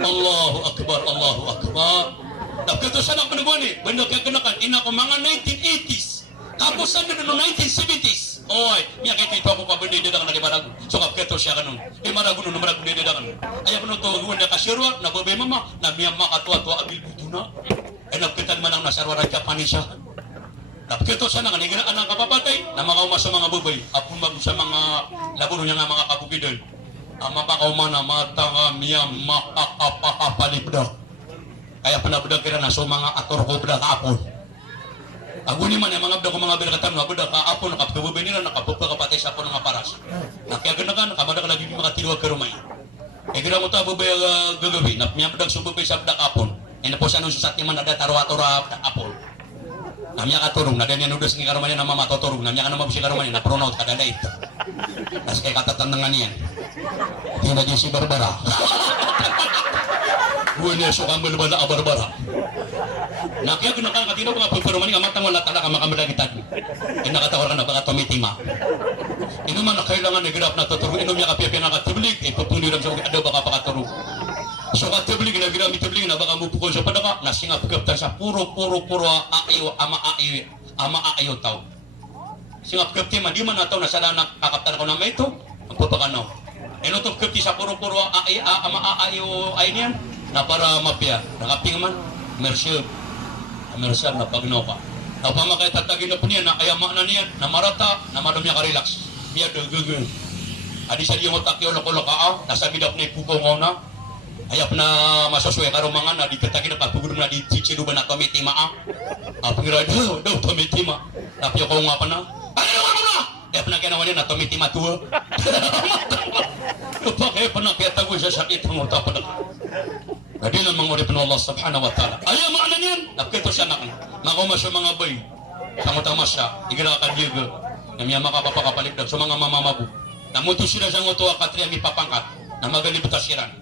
Allahu Akbar, Allahu Akbar. Nagkatusan ako na ni, banda kaya kanakan, ina ko mga 1980s. Kapusan na no 1970s. Oy, miya kaya ito ako kabanda yung dadang na Marago. So kapkato siya ka nun. Marago nun, Marago yung dadang. Ayaw ko nun ito, huwag na kasirwa, nababay mama, na miya makatuwa-tuwa abil buto na. Ay nagkitan man ang nasarwa ng Japanese siya. Nagkito siya na, nganigiraan ang kapapatay, na makaumas sa mga bubay, apun mag sa mga labuno niya nga mga kabukidon. Ang mapakaumana mata kamiya makakapakapalipda kaya panabda kira na so mga ator ko bda kaapon aguni man yung mga bda ko mga bilakatam na bda kaapon nakapagabubay nila nakapagpapatay sa apon ng paras nakiyaganagan kamada ka lagi mga tiluwag karumay kaya mo ta bubay gagabi napmiyabdag sububay sa bda kaapon po siya nung susat naman ada tarwa-tora bda kaapon namanya katurung na ganyan udah sengi karumay na mama totorung namanya ka naman si karumay na pronout kadada ito nas kaya katatandangan yan hindi na si Barbara gue niya so kambal bala a Barbara nakaya kinakakatino mga pagperumani nga matang wala talaka makamadagitan nakatawar ka na baka tumitima ino man na kailangan na girap na tuturong inom niya kapiapin na katiblig ipapunirang sa ada baka pakaturo so katiblig na girap itiblig na baka mupukol sa padaka nasingap kaptan sa puro aayo ama aayo tao singap kapti man di man nataw na sana nakakaptan ako na may ito ang papakanaw inutop kapti sa puro ama aayo ay niyan na para mapya nakaping man mersyal na pagnaw ka napamakay tatagin na po niya na ayama na niyan na marata na madam niya ka-relax niya dagagin adi sa diyong otakyo loko-lokaaw nasa bidap na ipukong na ayap na masasuya karumangan na di katagin na pagpugulong na di chichiluban na tomitima pangira daw tomitima napyo ko nga pa na ano na ayap na ganawa niya na tomitima tuwa kapag ayap na kaya tago siya sakit ang utapa na Jadi lang manguri pa Allah subhanahu wa ta'ala. Ayaw makna niyan. Nakito siya nakna. Makuma siya mga bay. Samutama siya. Igira ka diyaga. Namiya makapapakapalibdag sa mga mamamabu. Namuto sila sa nguto akatri ang ipapangkat. Na magalibutas siya.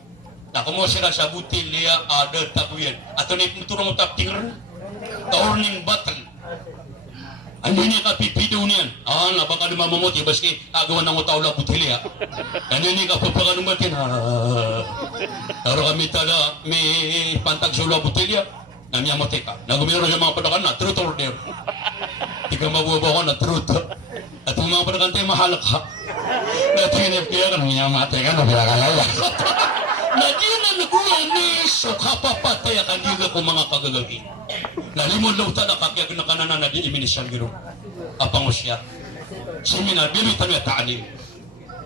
Nakumuha sila sa butil liya ada tabuyan. Ato na ipunturong utap tingran. Taorning batang. Ano niya ka pipido niyan? Baka lumamamuti. Baski agawan ng utaw lang butil liya. Ano niya ka papakanumatin? Taro kami tala may pantag sula butil liya. Namiyamote ka. Nagumiro siya mga padakan na truth or dare. Di ka mabubawa na truth. At yung mga padakan tayo mahalak ha. Natingin kaya ka nang yamate ka na pinakalala. Nagina naguya ni so kapapatay akan diga ko mga kagagagi. Nalimon lauta na kakyag na kanana na di iminisyan giro. Apang usya. Seminar bilitan ya ta'alim.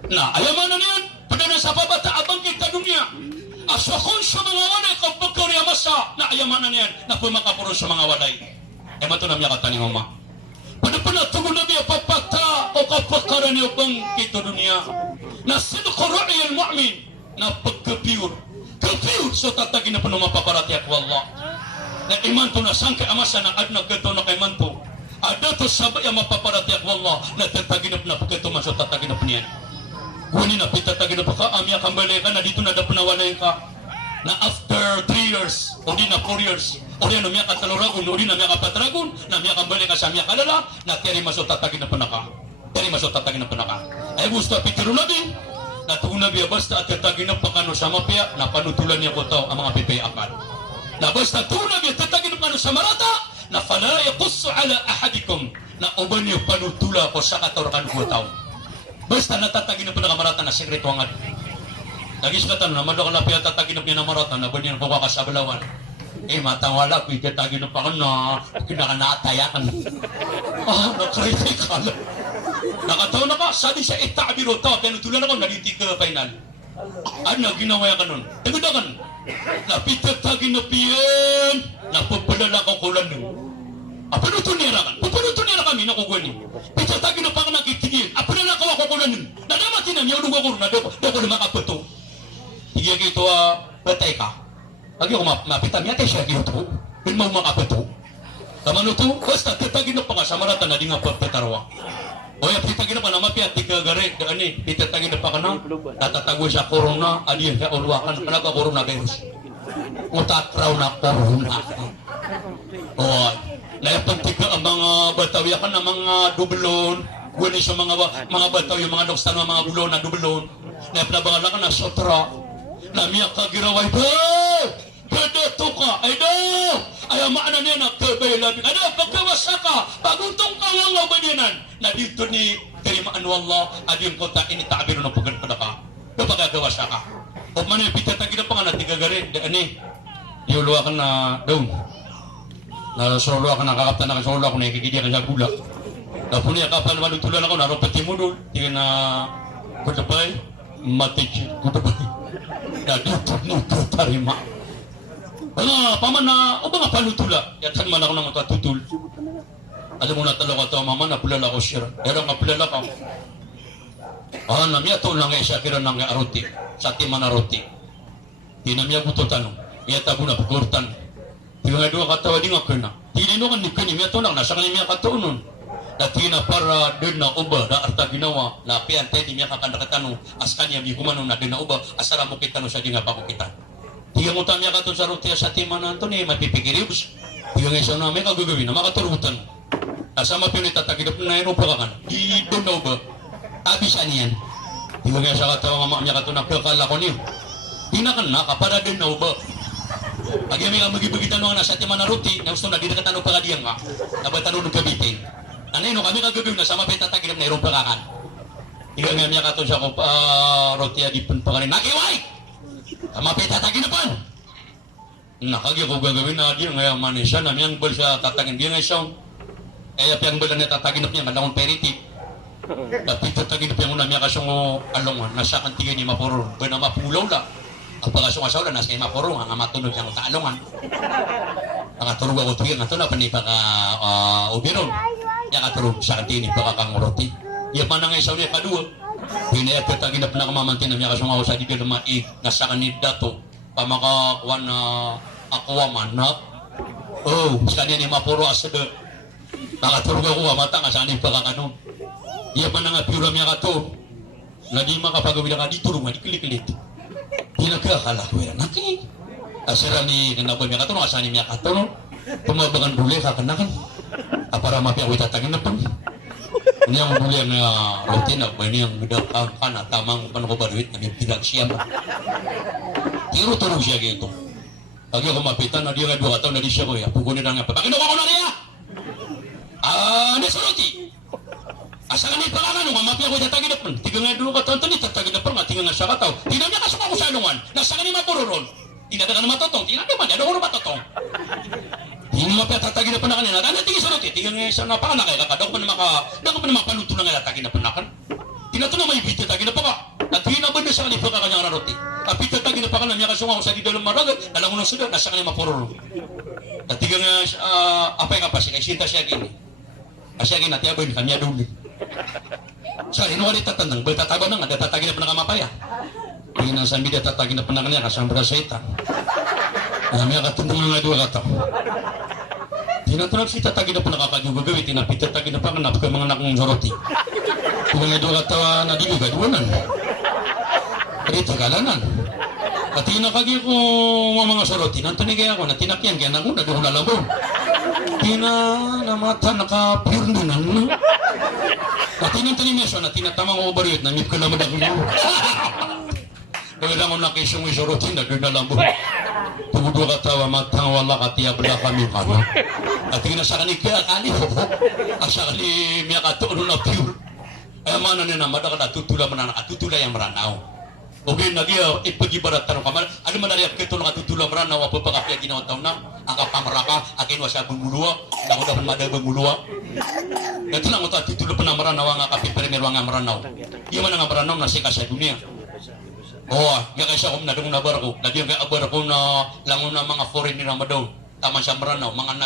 Na ayaman na niyan. Pada na sa pabata abang kita dunia. Aswakon sa mga walay kapagkari amasa na ayaman na niyan. Na pumakapuro sa mga walay. Emato na miya katani mama. Pada tugon na miya papata o kapagkaran niya bang kita dunia. Na sidko ra'i al-mu'min. Na pagkapiur so tatagin na pa mapaparati at wallah na iman to na sangka amasa na adnag gato na kay manto ada to sabay ang mapaparati at wallah na tatagin na pagkato man so tatagin na pa niyan kunin na pitatagin na pa ka amya kambali ka na dito na dapanawalayin ka na after 3 years o di na 4 years o di na miya kataluragon o di na miya kapatragon na miya kambali ka sa miya kalala na tiyari maso tatagin na pa na ka ay gusto pitiro na din na tuna biya basta at tatagin na pakano sa mapya na panutulan niya ko tao ang mga pipayakan na basta tuna biya tatagin na pakano sa marata na fala yaqusu ala ahadikum na uban niyo panutula ko sa katurakan ko tao basta natatagin na pa na marata na sekreto ang adi nagis ka tanong na madok na piya tatagin na piya na marata na ba niya nakuha ka sa balawan matawala ko itatagin na pakano na kinakanatayakan nakritikal nakataon na ka, sabi siya, itabiro tao, pinutulan ako, nalitig ka final. Ano, ginawa ka nun? Nagudakan, napitatagin na piyan, napapadala ko kulan nun. Panutunira kami, nakukuha niyo. Pitatagin na pa ka nakitigil, apadala ko ako kulan nun. Nadamatin na, miyawag ako, nadako na makapato. Higyan kito, batay ka. Lagi ako mapitan, yate siya kito, yun mo makapato. Kamano to, basta, tatagin na pa ka, sa marata na di nga papatarwa. O yung pitagin na pa na mapya, tiga gari, pitagin na pa ka na, natatagwa siya corona, adiyan siya ulwakan, talaga coronavirus. Utatraw na corona. O, naipagtiga ang mga batawya ka na mga dublon, guni sa mga bataw, yung mga dokstan, mga bulon na dublon, naipnabangala ka na sotra, na miyak ka giraway, Kedato ka, ay daw! Ayaw maana niya na kabaylabi. Ano, pagkawasa ka, paguntong ka lang baninan. Na dito ni Karimaan Wallah, adiyong ko ta initabiro ng pugan pada ka. Kapagagawasa ka. O man yung pitatagin na pa nga na tigagari. Ani, iuluwa ka na doon. Nasuluwa ka na kakapta na kasuluwa ko na ikikidya ka sa bulak. Tapos niya kapal malutulan ako, naroon pati mo doon. Tingin na kutabay, matik, kutabay. Na dito mo tarima. Mga paman na, o mga palutula, yatan man ako ng mga tutul. Alam mo na talaga ito, mama, napulala ko siya. Pero napulala ka. Namiya ito lang siya kira ng aroti, sa timan aroti. Di namiya buto tanong, miya tabo na pagurtan. Di nga doon katawa di nga kena. Di nino kan nikani, miya ito lang, nasa kanina miya katawa nun. Dati na para doon na uba, na arta ginawa, na piantay di miya kakanda katanong, as kanya bikumanong na doon na uba, asara mo kita no siya di nga pa ko kita. Tiga mo tanya ka sa rutia sa timanan to ni mapipikiribus. Tiga ngayon na may kagagawin na makaturutan. Asama pinitatakidap na yun pa kan. Di doon na ba? Abisan yan. Tiga ngayon sa katawa nga mamaya kato nakakala ko niyo. Tinakan na kapada doon na ba? Pag may magibagitan nung nasa timanan ruti, na gusto na di nakatanong pa kadiyang nga. Nabatanong ng kabitin. Ano yun, kami kagagawin na sama pinitatakidap na yun pa kan. Tiga ngayon kato sa rutia di pun pa kanin. Nakiway! Mapit tatagin na pan. Nakagi ko gagawin na dia ngayon manisya na miyang bal sa tatagin dia ngayon siyang kaya piyang bal na tatagin na piya malawang periti. Lapit tatagin na piyang una miya kasyong alongan nasa kantigay ni mapuro ba na mapulaw la ang pagkasong asaw la nasa mapuro nga matunog siyang taalongan. Nakatulog ako tuyo nga ito na panipa ka ubiron. Nakatulog sa kantigay ni pakakanguroti. Iya man na ngayon kadua. Pinayat ka tagin na pinakamamantin na miya kasong ako sa di ka lumaig nasa kanid dato pamaka kuan na aqua manak. Oh, sakanya ni mapuro asede. Nakaturog ako mata nga saan pa kanon. Iya man nga piuram ya kato. Lagi makapagawin ka dito rumah diklik-klik. Pinagkakala ko yan. Naki. Asira ni kenapa mi kato no asani mi kato no. Pemabangan bule ka kenakan. Apara mapi aku tatagin na pun. Ini yang bule yang rutin apa ini yang udah kan tamang pan ko baruit na bilang siya. Tiro turun siya gitu. Lagi ako mapitan na dia nga 2 taon na di siya ko ya. Pukunin na nga. Pagino ko na niya. Nesuruti. Asalan ni pangalan nga mapia ko tatagin na pun. Tiga nga 2 taon tani tatagin na pun nga tinga nga siya kataw. Tina niya kasuka ko sa anungan. Nasalan ni mapururon. Tina ka na matotong. Tina ka man. Ano ko na matotong. Hindi mapia tatagin na pun na kanina. Ano tingin suruti. Tiga nga siya na pangalan kaya kakadaw ko na mapaluto na nga tatagin na pun na kan. Tina to na may biti tatagin na pa ka. At tina ba na siya kanina ka kanyang raroti. Tapi tatagin na pa ka na niya kasunga ko sa di dalam maragat. Alam mo na sudah. Nasa kanina mapururo. At tiga nga apa yang kapasik. Ay sinta siya gini. Asya gini natin abay kanya doon. Sa rin wali tatandang. Baltataba na nga. Tatagin na pa na kamapaya. Hindi na sami tatagin na pa na kanya. Kasambra sa ita. Kami katundong nga 2 kataw. Tinatunag si tatagin na pa nakakagyugagawi. Tinapit tatagin na pa kanap ka mga nakong soroti. Kung nga 2 kataw na dilugaduanan. Dito kalanan. At tinakagi ko mga soroti. Nantunig kaya ako na tinakyan. Kaya na doon na labo. Tinamata nakapirnunan. At tinantunig niya siya na tinatamang overweight na ngip ka naman ako niya. Kaya lang ako nakisyung soroti na doon na labo. Tudo katawa matang wala katiya bala kami kano. At tingnan sa kanig kaya kani ho. Asa kani miya katuno na pure. Ay mana na namada ka tutula man nakatutula yang meranaw. Okay nagiya ipagibarat tanong kamal. Ano man nariap kito nakatutula meranaw apa pagapya ginawa taon na. Ang kapamaraka akin wasa bungulua. Nako dapat mada bungulua. Ito lang ito tutula pa na meranaw ang kapiprimer nga meranaw. Iya man nga meranaw na sika sa dunia. Oh, ya kaysa kung nadung nabar ko. Nadiyang kay abar ko na langon na mga foreign ni Ramadan. Tama siya meranaw, mga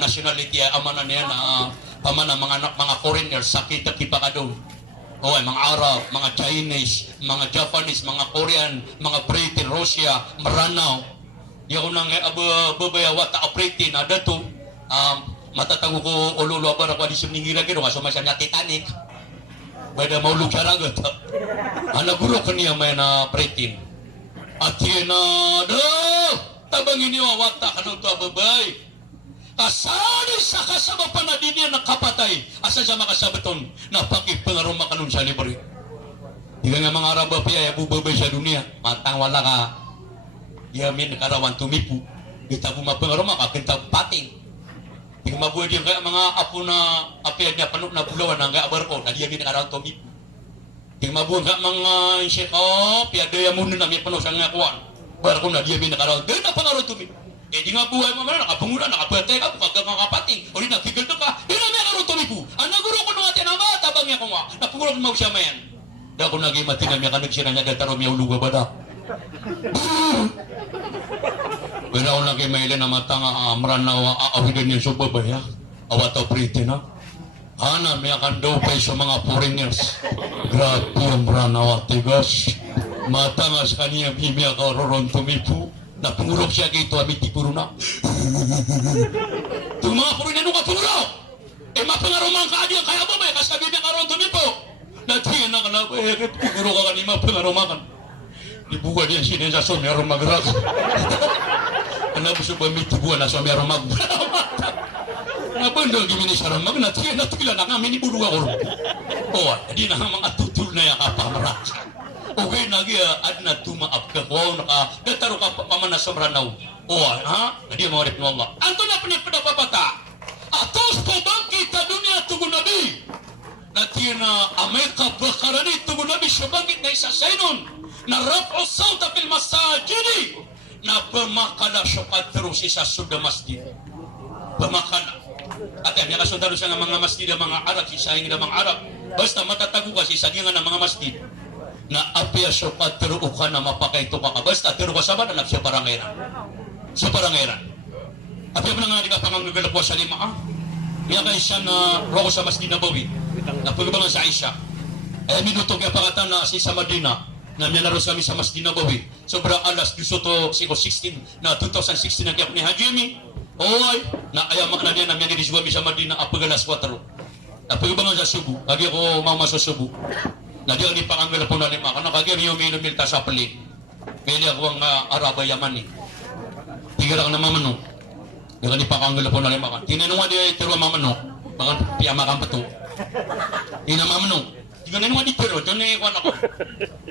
nationality amanan niya na pamana mga foreigners sakit at kipakadong. Oh, mga Arab, mga Chinese, mga Japanese, mga Korean, mga Britain, Russia, meranaw. Ya ko nang babaya wata Britain ada to. Matatago ko ululo abar ko di sumningira gino kaso masya Titanic. Bada maulog siya ragat. Anaguro ka niya may na pretin. At yun na, tabangin niyo awata ka nung babay. Asali sa kasama pa na din niya nakapatay. Asa siya makasabaton na pakipangaroma ka nung siya libre. Hindi nga mga Arab pa bubabay sa dunia. Matang wala ka. Yamin karawan tumipu. Kita bumapangaroma ka kinta pating. Yung mabuhay din kaya mga apo na apel niya panok na bulawan ang gaabar ko, naliyagin ng araw tomi. Yung mabuhay ka mga insya ko, piyadaya muna na may panok sa nga kuwan. Bar ko naliyagin ng araw, doon na pangaraw tomi. Eh di nga buhay mo man, nakapangulan, nakapwerte ka, kakapating, o di nakikil ka, yun na may araw tomi po. Ang naguro ko nung atin ang bata, bang niya ko nga, napangulan mo siya mayan. Da ko naging matinam niya ka nagsira niya, dataro miya uluga ba da. Wala ko lagi mailin na matang amranaw aawigan niya sa babaya. Awataw priti na. Ana, may akan daw pa sa mga foreigners. Grabe ang amranaw atigas. Matangas kaniya bimya ka roron tumipu. Napungulog siya kito amit tipuro na. Itong mga foreigner nung kapuro. Eh mapangaroman ka adiyan kaya babay. Kasabi niya ka roron tumipu. Natingin na ka na. Eh puro ka kanima pangaromakan. Dibuka dia sini sa somero magrak. Ana buso ba mitubuan na somero mag. Napando gimini sa mag na tila na kami ni bulu ako. Oh, di na mga tutul na ya kapamrak. Okay nagi adna tumaap ka ko naka dataro ka pamana somranaw. Oh, ha? Di mo rep no Allah. Anto na pada papata. Atos pabangkit ta dunia tugon nabi. Natina Amerika bakarani tugon nabi sabangkit na isa sainon. Na raf'u sawta fil masajidi na pemakala syukat terus isa sudah masjid pemakala at yan kasundan siya ng mga masjid ng mga Arab sisahin ng mga Arab basta matatago ka sisahin ng mga masjid na apya syukat terus ka na mapakaito ka basta terus ka saban na siya parangeran apya mo na nga di ka pangangagalap ko sa lima kaya kayo siya na roko sa masjid na bawi na pagbabangan sa Aisha minuto kaya pakatan na si sa Madina Namanya naros kami sa Masjid Nabawi. Sobra alas 16 na 2016 na kaya ni Haji mi. Oy, na ayamak na niya namanya diri suami sa Madina apagalas 4. Apagabangan sa Subo. Lagi ko mama sa Subo. Lagi ang ipanganggal po na lima. Kana kagi riyo minum milta sa pali. Kaya ako ang Araba Yaman ni. Tigira ka na mamano. Dengan ipanganggal po na lima. Tinanong dia tiro mamano. Baka piyamakan pa to. Tinamamano. Tiga na naman pero doon na iwan ako.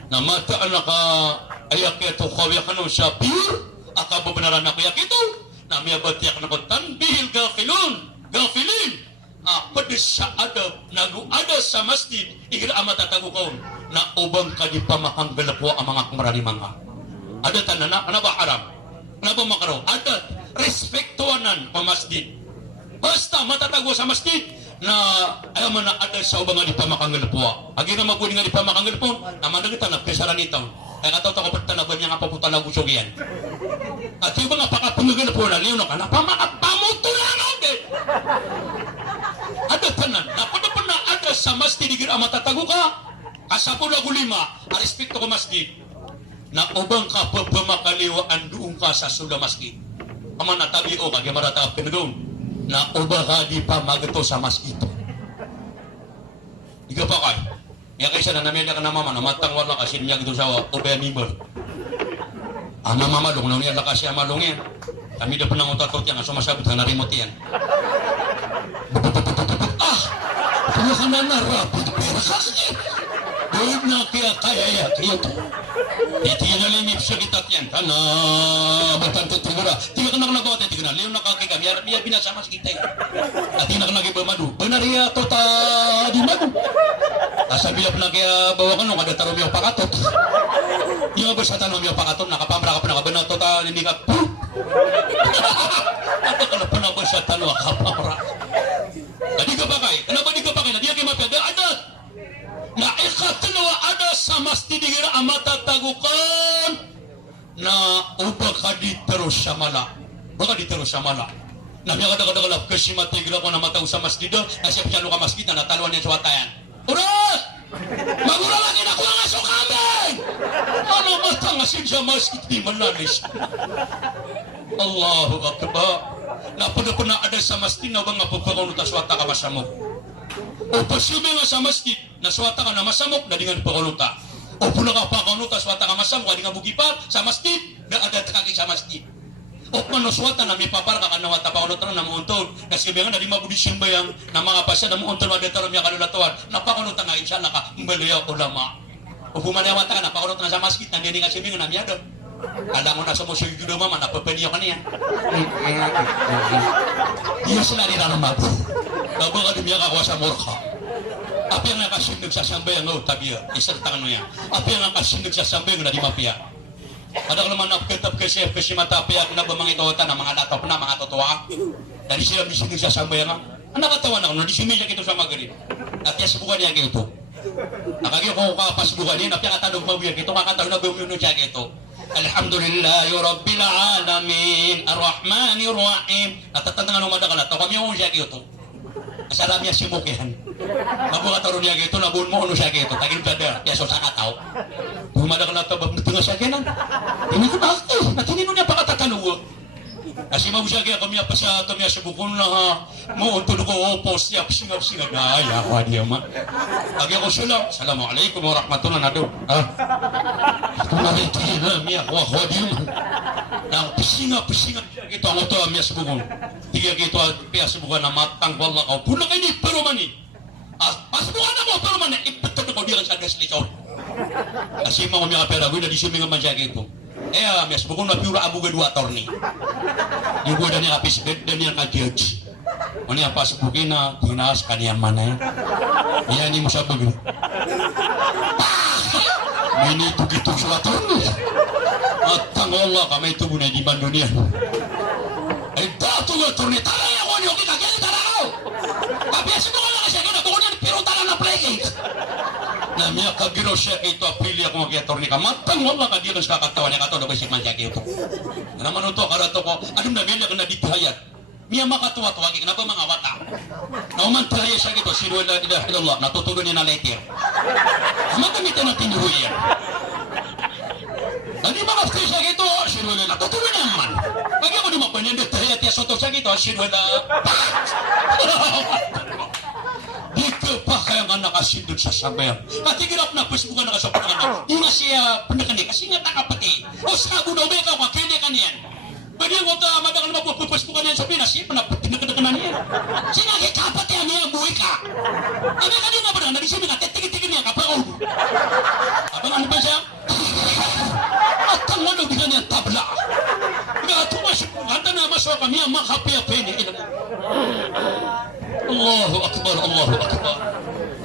Na mata anak ayak ito kawya ka nung siya pure. Akabo benaran ako yak ito. Na miya batiyak na ko tanbihil gafilin. Pedes sa adab nagu-ada sa masjid. Igira amat tatago kaon. Na ubang ka di pamakang galapwa ang mga kumaralimanga. Ada tanana, ano ba haram? Ano ba makaraw? Ada respektuanan pa masjid. Basta matatago sa masjid na ayaw man na ada sa ubang nga di pamakanggalpuwa. Agi na magkunin nga di pamakanggalpon, naman na kita nagkasaran ito. Kaya nataw ko pagtanaban niya nga papunta na gusog yan. At yung mga pakapangagalpuwa na liyo na ka, napamakapamutulangan din. Ada tanan, napunapun na ada sa masjid, di gira matatago ka, kasapo na gulima, arespekto ko masjid, na ubang ka papamakaliwaan doon ka sa sula masjid. Ama natabi o kagya maratap pinagawin. Na ubaha di pa magato sa masjid. Iga pa kay. Ya kaysa na namin ka na mama na matang wala kasi niya gito sa ubaya mimber. Ana mama dong niya la kasi ama dong yan. Kami da penang utat yang sumasabot na remote yan. Kaya ka na narapid pero kasi. Doon na kaya ya kaya to. Itiyan na limip siya kitat yan. Kana batanto tumura. Tiga ka na nagawa tayo. Tiga na. Leon nakakika. Biya binasama sa kita. At tiga na nagibamadu. Benariya to ta di madu. Asa bilap na kaya bawa ka nung kada taro miyo pakatot. Yung abasatan mo miyo pakatot. Nakapamra ka pa nakabanaw to ta hindi ka. Ato ka na pa nabasatan mo nakapamra. Adi ka ba kay? Ano ba di ka ba kay? Nadi ka mapyaga. Adat! Na ikatulwa ada sa masjid digira amata tagukan na upa ka di terus sa mala. Baka di terus sa mala. Na miya kadagadagalap kasi matigira ko na mataw sa masjid do. Kasi piyalo ka masjid na natalwan niya sa watayan. Uras! Maguralangin ako ang aso kambing! Ano matangasin sa masjid di malalis? Allahu Akbar. Napunapun na ada sa masjid na bang mapapakaunot sa wata ka masamok. O pasyumi nga sa masjid na swata ka na masamok na dengan pakanuta. O puna ka pakanuta swata ka masamok na dengan bugipat sa masjid na ada kaki sa masjid. O mano swata na may papar ka na wata pakanuta na muuntol na siya nga na di mabudisyon ba yung na mga pasya na muuntol na dito na kalulatuan na pakanuta nga insya na ka mbaliyaw ulama. O pumanewata ka na pakanuta na sa masjid na nini nga siya nga na miyado. Alam mo na sa musyo yung judo mama napapaniyo ka niya. Iya sila rin ang mabu. Nabo ka dumiya ka sa morka. Apa yang nakasindag sa sambay ang tabiya, isang tangan mo yan. Apa yang nakasindag sa sambay ang nadimapiya. Ada kalau mana ketap kasi matapiya na ba mga ito na mga latop na mga totoo. Dari sila bisindag sa sambay ang anak katawa na kuno disimilya kito sa magrib. At ya subukan niya kito. Nakagi ko kapasubukan niya, napya katadog mabuya kito kakataw na bumuno siya kito. Alhamdulillahi Rabbil Alamin Ar-Rahmanir Rahim. Natatandangan ng madakala to kami yung siya kito. Asalam niya sibuk yan. Mabuka taro niya gitu, nabun mo ano siya gitu. Tagin kada, yaso sa kataw. Bumada ka na tabab na tinga siya kaya ini ko bakit natinino niya pa katataluwa. Kasi mabusiya kaya kami sibukon na ha. Mo untud ko opos niya, pisingap-singap na. Ay, ako niya ma. Lagi ako sila. Assalamualaikum warahmatullahi wabarakatuh. Ito na rin tayo na miya. Ako niya ma. Nang pisingap-pisingap ito ang ito miya sibukon. Tiga gitu piya sibukon na matang wala ka. Pula kayo ni pero mani. Pasubukan ako pero mani. Ipatod ako diyan sa gas lechon. Kasi mga mga pera gue na disuming ang mansya gitu. Mias bukan na pura abu kedua torni. Ibu dan yang habis dan yang kajudge. Mana apa sebukin na dinas kanian mana? Ya ini musa begitu. Ini begitu suatu torni. Atang Allah kami itu bunyi di dunia. Batu gak torni tanah yang kau nyoki kaki di tanah kau. Tapi sebukan lah saya kena pokoknya di piru tanah na play. Namanya kagiro siya ito apili ako magiator ni kamatang wala ka diyan sa katawan niya kato na basic man siya ito. Naman ito karato ko anong nabili ka na dito hayat. Miya makatuwa-tuwa kenapa mga wata. Nauman tayo siya ito sinuwala ilaha illallah natutunan niya na later. Ama kami ito na tinuhuyan. Tadi maaf kayo sa ito, sinwala na. Tutuloy naman. Pag ako di mapanyan, dahil at sotok sa ito, sinwala. Di ka pa kaya nga nakasindot sa sabayan. At higirap na Facebook ka nakasapot ka na. Di nga siya pandakani, kasi nga nakapati. O sago na umeka, makili ka niyan. Pwede mo ta madagal na magpupasok ka niyan sa Pinas, siya panapatinag na niyan. Siya nga kapati ang mga buhay ka. Ano ka din nga ba na, nagisabi nga, titigit-tigit niya kapaon. Abang ano ba siya? At ang ano di ka niya tabla. Kaya tumasok, handa na maswa kami ang mga hapi-hapi ni ilang. Allahu Akbar, Allahu Akbar.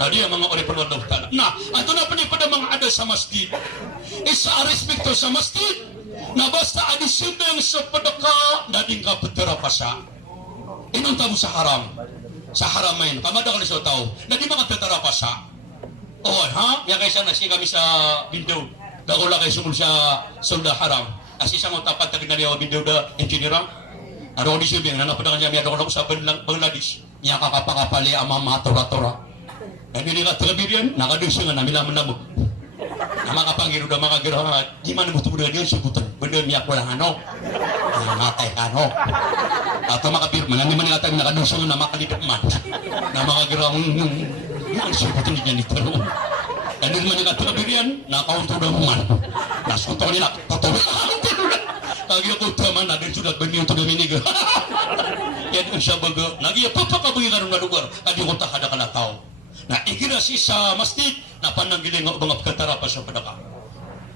Tadi ang mga ori penuh ta'ala. Nah, ato na pada mga ada sa masjid. Isa respekto sa masjid. Na basta adisimbang sa padaka dading ka petera pasa. Inong tamu sa haram. Sa haramain. Kamada kali sa tao. Dadi mga petera pasa. Oh, ha? Ya kaysa na si kami sa bindaw. Dagula kay sumul sa sunda haram. Kasi sa mga tapat tagin na liyaw bindaw da engineerang. Aro di simbang na napadang niya ada ko sa Bangladesh. Nya kakapakapali ang mga tora-tora. Dan ini ka telebirian nakadusung na mila menamuk. Na mga panggiro da mga girahat, di mana butuh dengan dia sebutan. Bener miyak wala ano. Matay kano. Atau mga bir manami man ngata nakadusung na makalidakman. Na mga girahang yang sebutan niya nito. Dan ini man ka telebirian nakaunto da man. Nasuto nila totoo. Kagi ako taman na din sudah benih untuk gaminig. Ya din siya baga. Nagi apa ka bagi karon na lugar. Kadi ko ta kada kana tao. Na ikira si sa masjid na pananggiling nga ubang apkatara pa sa padaka.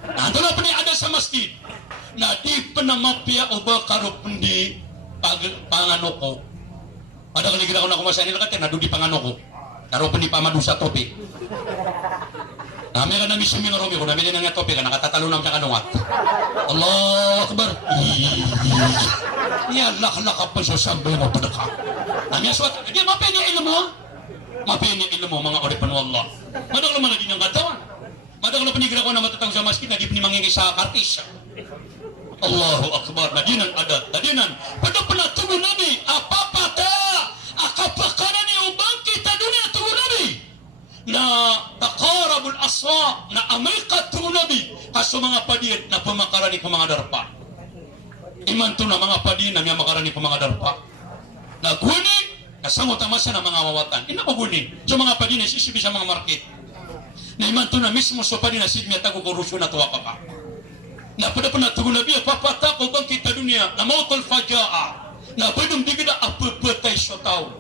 Na doon na ada sa masjid na di penamapya uba karupundi panganoko. Pada kaligira ko na kumasahin nila kati na doon di panganoko. Karupundi pamadu sa topi. Nami ka nami sumi nga romi ko, nami din nga topi ka, nakatatalo naman siya kanungat. Allahu Akbar. Iya lak-lak pa sa sabi mo padaka. Nami aswat, di mapay niya ilmo ha? Mapini ilmu mga ori penuh Allah. Madagal naman lagi ng katawan. Madagal na panigira ko na matatang sa masjid na di pinimangingin sa kartis. Allahu Akbar. Nadinan adat. Nadinan. Pada pernah tubuh Nabi. Apa-apa akapakanan ni ubang kita dunia tubuh Nabi. Na takarabul aswa. Na Amerika tubuh Nabi. Kaso mga padiit na pemakarani ko mga darpa. Iman to na mga padiit na mga makarani ko mga darpa. Nagwini. Kasangot ang masa ng mga wawatan. Ina ko guni. So mga padina sisibi sa mga market. Na iman to na mismo so padina sidmi at ako korusyon na tuwa ka. Na pada tugu nabi papata ko bang kita dunia na mautol fajaa. Na pwedeng bigida apuputay so tao.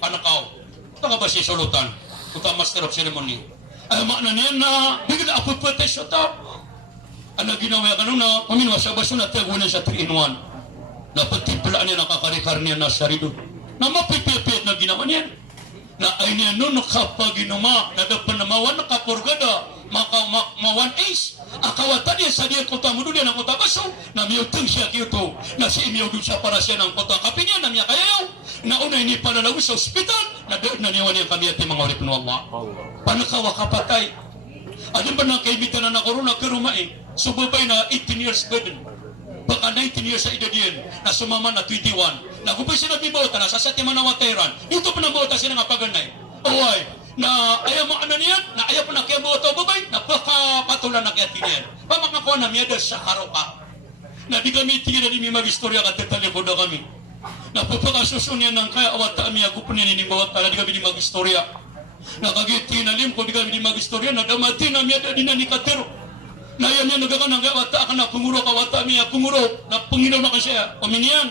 Panakaw. Ito ka ba si sulutan? Ito master of ceremony. Ay makna niya na bigida apuputay so tao. Ano ginawa ka nung na paminwa sa baso na tagunan sa 3-in-1. Na patipulaan niya nakakarikar niya na sarido. Na mapipipit na ginawa niya. Na ay niya nun nakapaginuma na dapat na mawan nakapurgada mawan ace. Akawatan niya sa diyan kota mudo niya ng kota baso na miyutang siya kito na si imiyudun siya para siya ng kota kapinya na miya kayayaw na una ini palalawi sa ospital na doon na niyawan niya kami at mga urip ng Allah. Panakawa kapatay. Adyan ba na kaibitan na nakorona ke rumah subabay na 18 years burden. Baka 19 years sa edad yan, na sumama na 21. Na kung sila bibota na sa sati manawatairan, ito pa nabota sila nga paganay. Away, na ayaw mo ano niyan, na ayaw pa na kaya bota babay, na baka patulan na kaya tiniyan. Pamakakuha na miya sa karoka. Na di kami tingin na di may mag-istorya ka tetelefon na kami. Na papakasusun niya ng kaya awat kami ako po niya ninibawat na di kami di mag-istorya. Na kagiti na lim ko di kami di mag-istorya, na damati na miya di na nikatero. Na yan yan nagaganang wata ka na punguro ka wata miya punguro na punginaw na kasi ominian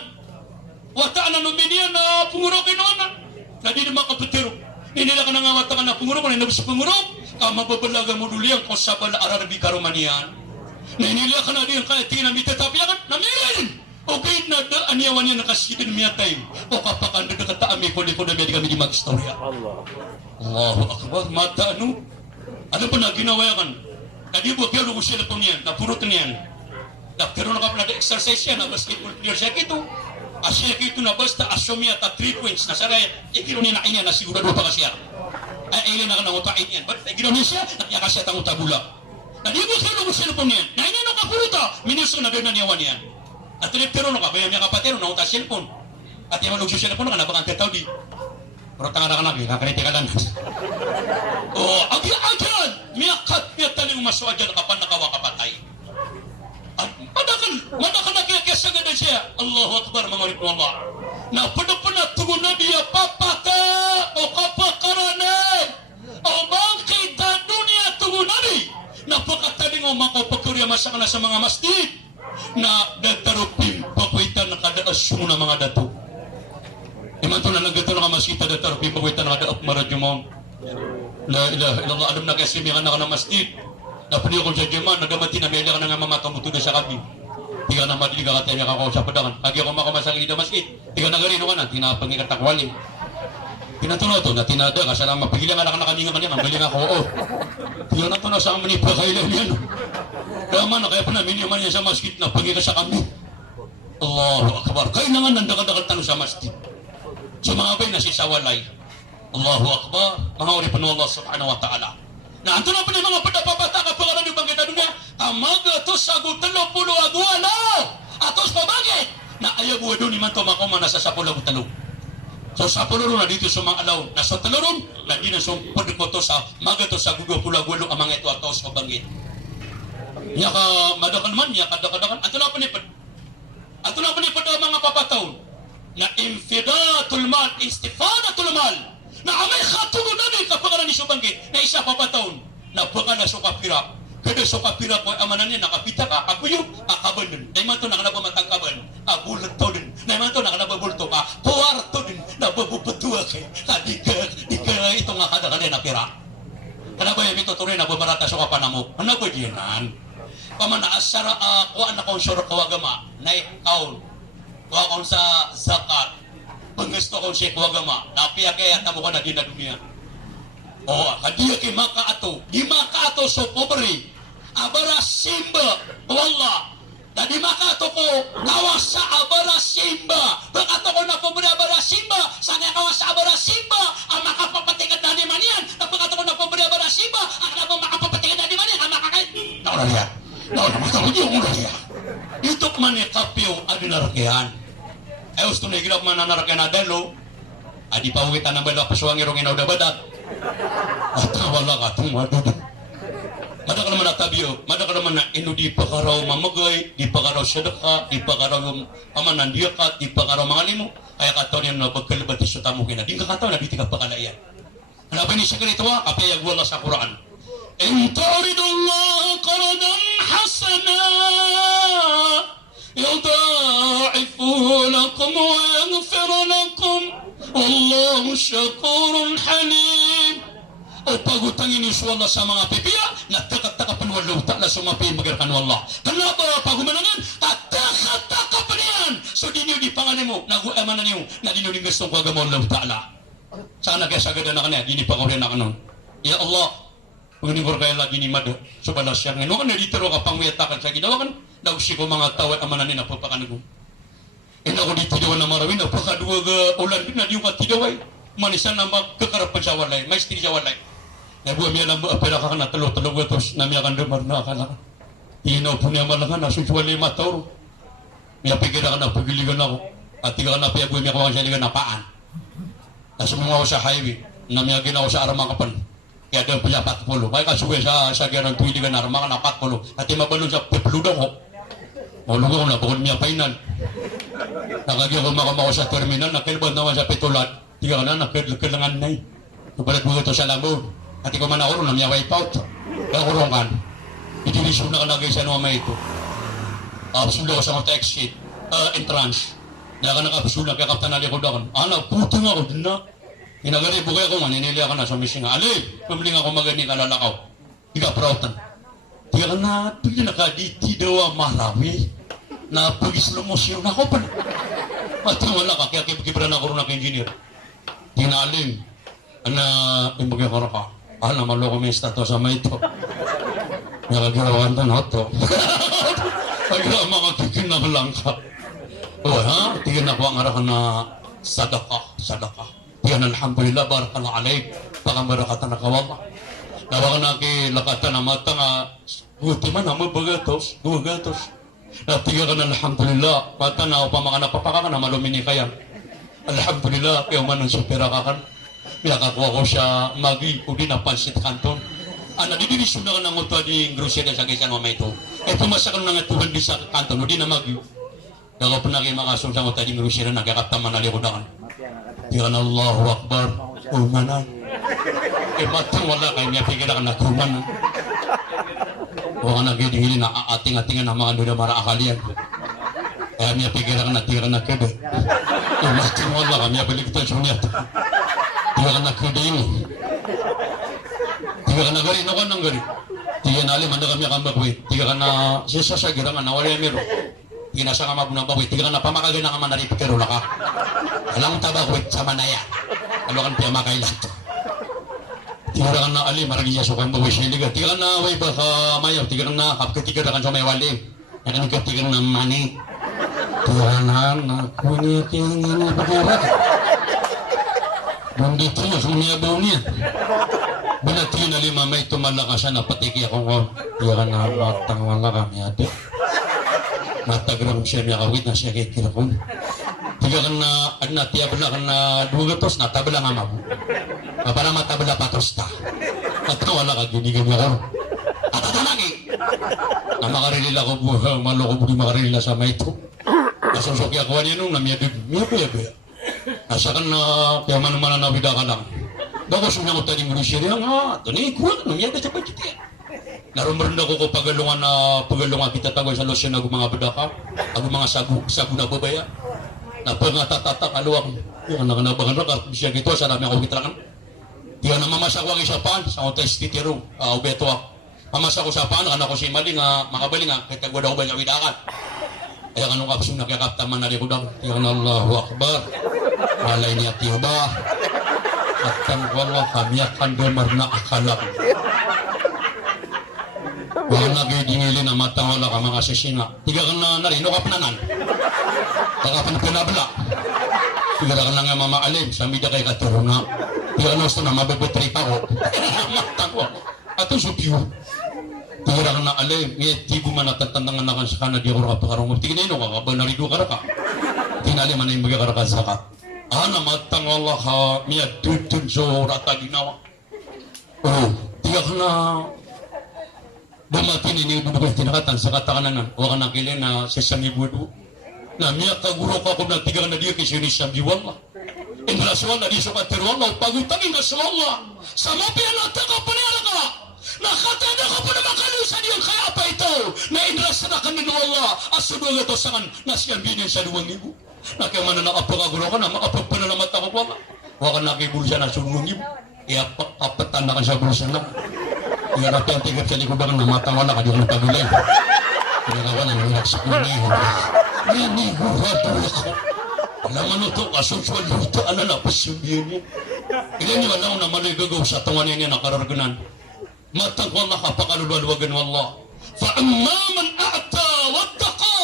wata na nominian na punguro kinoana na di naman kapatero inila ka na nga wata ka na punguro kung inabas punguro ka mababalaga mo duliang kung sabal na ararabi karumanian na inila ka na din kaya tinamit at tapiakan na miyan okay na daan yawan yan nakasitin miyatay o kapakan na nakataami ko liko na miya di kami di mag-istorya Allahu Akbar mata ano pa na ginawa kan. Tadi buat dia lugu sila po niyan, napurot niyan. Pero naka-exercise siya na basketball player siya kito. Asya kito na basta asumya ta 3 points na saray. Ikiro ni na inya na sigurado pa ka siya. Ay ilan na ka nangutain yan. But ikiro ni siya, nakiyaka siya tanguta bulak. Tadi buat dia lugu sila po niyan. Na inya nakapuruta, minuso na doon na niyawan yan. At pero nakabayam niya kapatero, nanguta cellphone. At yung lugso cellphone, nakanabang ang tetaw di. Pero tanga na kakanagi, ka lang. Oh, agyan! Miyakat niya taling maswadyan kapan nakawa kapatay. Mana kana kaya sagada siya. Allahu Akbar mga ulit Allah. Na pernah tunggu Nabi ya papata o kapakaranay o bangkit na dunia tunggu Nabi. Napakatali ng mga kapakuriya masakala sa mga masjid na datarupin pakuitan na kadaas na mga dato. Iman to na nagato na kamasita datarupin pakuitan na kadaap maradjumong. La ilaha illallah alam na kasi mga na masjid. Napuli ko sa Jaman, nagamati na may ka na nga mamatamuto na sa kami. Tiga na madili ka katanya ka sa padangan. Agi ako makamasang ida masjid. Tiga na garino ka na, tinapangi ka takwali. Tinatunaw to, na tinada ka sa lang mapigilan ka na kami nga kanyan, ang galing ako, oo. Tiga na to na sa amin ipakailan yan. Kaya man, kaya pa namin naman yan sa masjid na pangi ka sa kami. Allahu Akbar. Kailangan nandakadagal tanong sa masjid. Sa mga bay na si Sawalay. Allahu Akbar. Mga uripan ng Allah subhanahu wa ta'ala. Na anto na pa mga padapapata ka pangalan yung bangkita dunia. Amaga to sagot 30 agwala. Atos pabagit. Na ayaw buwa doon iman to makoma nasa 10 talong. So sa puluron na dito sa mga alaw. Nasa taluron na di na sumpad ko to sa maga to sa 20 agwalo ang mga ito atos pabagit. Nya ka madakan man, nya kadakadakan. Ato na panipad. Ato na panipad ang mga papataw. Na infidatul mal, istifadatul mal. Na amay khatulun namin kapag ni subanggit na isa papataon na baka na sukapira. Kada sukapira ko amanan niya nakapita ka, akuyog, akaban din. Na iman to nakanabamatangkaban, abulat to din. Na iman to nakanababulto ka, kuwarto din, nababubatua kay. Di ka ito nga kada kanina na pira. Kana ba yung ito tuloy na babarata sukapan mo? Ano ba diyanan? Paman na asara, kuhaan na kong sura kawagama, na ikaw, kuha kong sa zakat, panggusto kong siya kuwagama, napiya kaya tamo ka na din na dunia. O, kadiya kay makaato, di makaato so pobre, abara simba, wala, na di makaato ko, kawas sa abara simba, bakato ko na pobre abara simba, sana kawas sa abara simba, ang makapapatikat na naman yan, na bakato ko na pobre abara simba, ang makapapatikat na naman yan, ang makakain. Nauna niya, matawag yung una niya. Ito man yung kapyo, adinarakihan. Ay gusto na igilap man nanarakan na dalo. Adi pawitan ng bala pasuwang irong inaw da badak. At wala ka itong madudod. Madaka naman na tabiyo. Madaka naman na ino di pa ka raw mamagay, di pa ka raw sadaka, di pa ka raw pamanan diyakat, di pa ka raw mga limo. Kaya kataon yan na pagkalabati sa tamo kina. Di ka kataon na di ka pakalayan. Ano ba ni siya ganito ha? Kapayag wala sa Quran. In taridullah qaradan hasana يضاعفه لكم ويغفر لكم والله شكور حليم. O pagutangin ni Allah sa mga pipiya, nagtakatakapan wala ta'ala sumapi magarakan wallah. Kenapa pagumanangan? Tatakatakapan yan. So di niyo di panganin mo, naguamanan niyo, na di niyo di gustong ko agama Allah ta'ala. Sana kaya sagada na kanya, di ni pangurin na kanon. Ya Allah, pagkanin ko kaya lagi ni Mado, so balas siya ngayon, kan naditero ka pang wiyatakan sa ginawa kan, nausi ko mga tawad amanan na papakan ko. Ako dito daw na marawin, napakadua ga ulan din na di yung katidaway. Manisan na magkakarapan sa walay, may stili sa walay. Nabuha miya lang apela ka na talo-talo gatos na miya kan dumar na akala. Tinaw po niya malangan na susuwali mataw. Miya pigila ka na pagiligan ako. At tiga ka na piyagoy miya kawang siya ligan na paan. Nasumunga ako sa highway, na miya ginawa sa aramang kapan. Kaya daw pala 40. Kaya kasugay sa gerang tuwiligan na aramang na 40. At imabalong sa pepludaw ko. Maulungo ko na bukod miya painan. Nakagyan ko makamako sa terminal, nakilbad naman sa pitulat. Tiga ka na, nakillangan na eh. Nabalat mo ito sa lambod. At ikaw man ako na miya wipe out. Kaya kurong kan. Itilisyon na ka nagay sa nama ito. Absulo ka sa mga exit. Entrance. Kaya ka nakabsulo, kaya kaptan na likod ako. Puto nga ako din na. Inagari, bukay ako man, iniliya ka na sa missing. Ali, pamiling ako maganing kalalakaw. Tiga proutan. Tiga ka na, tuloy na ka, di daw marawi. Na pag-islomosyon ako pa. Matang wala ka, kaya kibra na ako rin engineer. Tinalim. Na, imbagay ko ka. Na maloko may status sa may ito. Nakagirawan na ito. Kaya mga tikin na lang ka. O ha, tingin ako ang arakan na sadaka. Tiyan alhamdulillah, barakallah alaik. Pakabarakatan na kawala. Nawakan na lakatan na mata nga, buti man naman bagatos. Natiga ka na alhamdulillah. Mata na upang mga napapaka ka na malumini kaya. Alhamdulillah, kaya man ang supera ka kan. Pinakakuha ko siya magi, kudi na pansit kanton. Ana di division na nang uto di grocery sa kaysa mo ito. Pumasa ka nga tuhan di sa kanto no di na magyo. Daga pun lagi makasong sa uto di grocery na kakapta manali ko dakan. Tiyan Allahu Akbar. Umanan. Matang wala kay niya pikir ka na kuman. Wala na gyud hili na ating-atingan ang mga duda mara akalian. Kaya niya pikir ka na tira na kebe. Matang wala kami baligtan sa niya. Tira ka na kebe ini. Tiga ka na gari, no ka nang gari. Tiga na alim, handa kami kambakwi. Tiga ka na sisa sa girang na wala mero. Tiga na sa kamabunang bakwi. Tiga ka na pamakagay na kaman naripit kero ka. Alang tabakwi sa manaya. Alo kan piya makailan. Tiga ka na alim, maragi siya sukang bakwi siliga. Tiga ka na way baka mayaw. Tiga ka na kapkatiga na kan sa may wali. Yan ka tiga na mani. Tiga na kunya kiyang ini bagara. Nandito na sumiyabaw niya. Binati na lima may tumalakas na patiki akong ko. Tiga ka na matang wala kami ate. Matagrang siya niya kawit na siya kay kirakon. Tiga ka na agnatiya bala ka na dugatos na tabla nga mabu. Para matabla patos ta. At wala ka ginigin niya ko. At atanagi! Na makarilila ko buha, malo ko buhi makarilila sa may ito. Nasusok ako niya nung namiyadid. Miyabi-yabi. Nasa ka na kaya manuman na nabida ka lang. Dago sunya ko tadi grocery nga, tani ko nung yada sa budget. Narumrunda ko ko pagalungan kita tagoy sa losyon ng mga badaka, ang mga sagu na babaya. Na pangatatatak aluwang, yung nakanabangan ra siya gito sa dami ako kitrangan. Diyan na mamasa ko sa pan sa hotel titiro, ubeto ako. Mamasa ko sa pan anak ko si Mali nga makabali nga kita godaw ba sa widakan. Kaya kanong kapsong nakakapta man na rin ko daw. Tiyan Allahu Akbar. Malay niya tiyo ba? At wala kami akan dumar na akalak. Wala nagigingili na matang wala ka mga sisina. Tiga ka na narino ka pananan. Taka pinabla. Tiga ka na nga mamaalim. Sami da kay katuro na. Tiga ka na gusto na mabibutri pa ko. Matang ko. Ato supyo. Tiga ka na alim. Ngayon tibo man natatandangan na kan sa kana. Di ako nakapakarong. Tiga na ino ka. Ba narido ka ka. Tinali man na yung magkakarakan sa ka. Ana matang Allah ka miya tutun so rata ginawa. Oh, tiga ka na dumating ini bubuhay tinakatan sa katakanan. Huwag ka nakilin na sa sangibudo. Na miya kaguro ka kung natiga na diya kisyo ni Shabdi Wallah. Indraswal na di sa katirwallah. Pagutangin na sa Allah. Sa mapiya natin ka paniyala ka. Nakatanda ka pa na makalusan yun. Kaya pa ito. Na indraswal na kanin Allah. Asudong ito sa kan. Nasyan binin sa 2,000. Nakimana nakapagaguro ka na, makapagpa na naman ako wala. Huwag ka nakibulsa na sunungin. Iya, kapatan na ka sa bulsa na. Iya, rapi ang tigap sa likudan na matang wala ka, di ko napagulay. Pinagawa na nangilak sa kunay. Naniguhado ako. Alam ano ito, kasunsual ito, ano na, pasabihin niya. Ilan niyo alam na maligagaw sa tungan niya nakararganan. Matang wala ka, pakalulwaluwagan wala. فأما من أعطى واتقى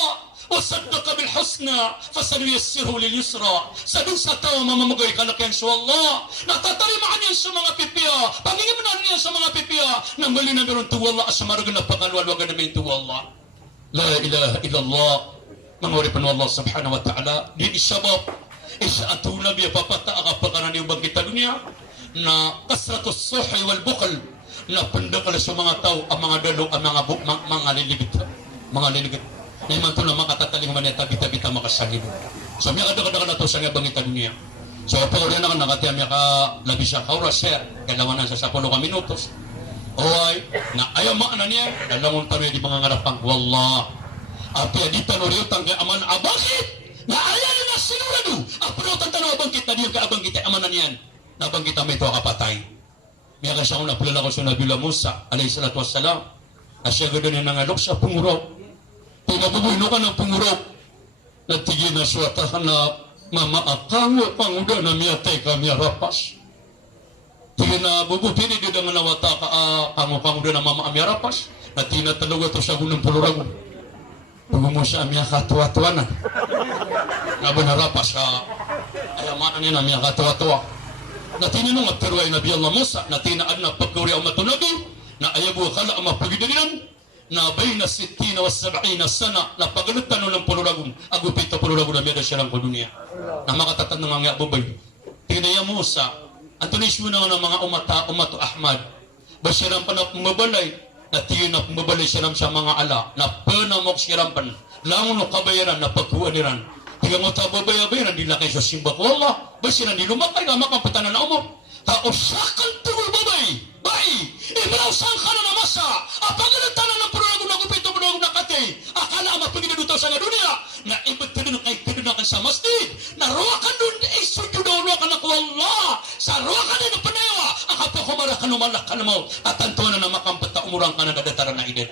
وصدق بالحسنى فسنيسره لليسرى. Sadung sa tao mamamagay kalakyan sa Allah. Natatarimaan niya sa mga pipiya. Pangingimanan niya sa mga pipiya. Nang mali na meron tuwa Allah as maragan na pakalwalwagan namin tuwa Allah. La ilaha illallah. Manguripan Allah subhanahu wa ta'ala. Di isabab. Isa atulab ya papata akapakanan yung bangkita dunia. Na kasratus suhi wal bukal. Na pendakal sa mga tao ang mga dalo ang mga liligit. Mga liligit. Na iman ito na makatataling maneta bita-bita makasangin. So miya kadakadaka na ito sa nga bangkita dunia. So pag rin ako nakatiya miya ka labi siya kauras siya. Kailangan na sa 10 minutos. Oy, na ayaw maana niya. Dalangon tayo di mga ngarapang. Wallah. Api adita no riyo tangkay aman abangkit. Na ayaw na sinurado. Apro tantano abangkit na diyo ka abangkit amanan yan. Nabangkit na may ito kapatay. Miya kasi ako napulala ko sa Nabila Musa alayhi salatu wassalam. Asya gado niya nangalok sa pungurok. Pinabubuno ka ng pungurok. Natigin na suwatahan na mamaakango panguda na miyatay ka miya rapas. Tigin na bubupini gada nga nawata ka kango panguda na mama miya rapas. Natina talaga ito sa gunang puluragon. Pagumusa siya miya katuwa-tuwa na. Ngabo na rapas ka ayamaan niya na miya katuwa-tuwa. Natinanong at pero ay Nabi Allah Musa, natinaan na pagkuri ang matunabi, na ayabu kala ang mapagidaninan, na bayna 60 wa 70 sana, na pagalutan ng puluragong, agupito puluragong na meda siya lang po dunia. Na makatatan ng mga abubay. Tinaya Musa, antunis mo na ng mga umato Ahmad, basiram pa na pumabalay, na tiyo na pumabalay siram sa mga ala, na panamok siram pan, langon no kabayaran na pagkuha niran. Tiga mo tababayabayaran, di lakay sa simba ko, Allah, basiran di lumakay, makampatanan na umok. Tausakan tungul babay, bay, ibrausan ka na namasa, apangalan tanan ng purulago na gupito mo na nakate, akala mapaginadutan sa dunia, na ibig ka kay pinunakan sa masjid, na ruwakan dun, sujud daw ruwakan ako Allah, sa ruwakan din ang panayawa, akapahumara ka numalak ka mo, at tantuan na makampata umurang ka na nadataran na idit.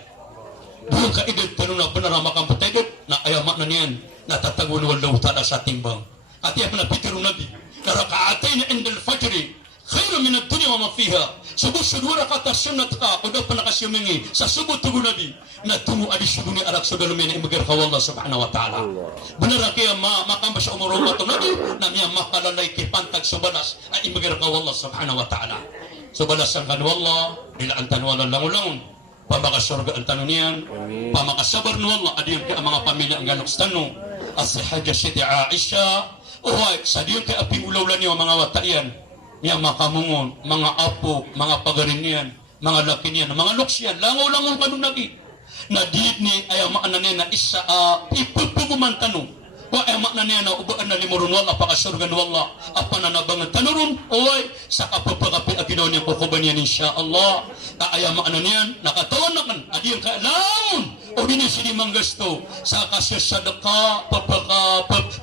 Buong ka idit, tanong na benar makampata idit, na ayamak na niyan, natatagun walaw tada sa timbang. At iya pinapitirong nabi, narakaatay na indal fajri, khairu min ad-dunya wa ma fiha. Subuh sudura kata sunnat ka udah pernah kasih mengi sa subuh tugu nabi na tungu adi suduni arak sudal men imagar ka Allah subhanahu wa taala. Benar kaya makam sa umur umat nabi namanya makalalay ki pantag subalas ay imagar ka Allah subhanahu wa taala. Subalas ang kan wallah bila antan wala langulangon pamaka surga antan niyan pamaka sabar nu Allah adi yung ka mga pamilya ang ganok stanu as-hajja Siti Aisha oy sa diyon kay aping ulawlan niyo mga watayan yang makamungon, mga apo, mga pagarinyan, mga lakinian, mga luksyan, langaw-langaw kanong nagi. Na diit ni ayaw maanan niya na isa, ipupuguman tanong. Wa ayaw maanan niya na ubaan na limurun wala, apakasurgan wala, apananabangan tanurun, oy, sa kapapakapi at ginawa niya kukuban niya insyaAllah. Ayaw maanan niya, nakatawan na kan, adi yung kailangan, o din yung sinimang gasto, sa kasya sadaka,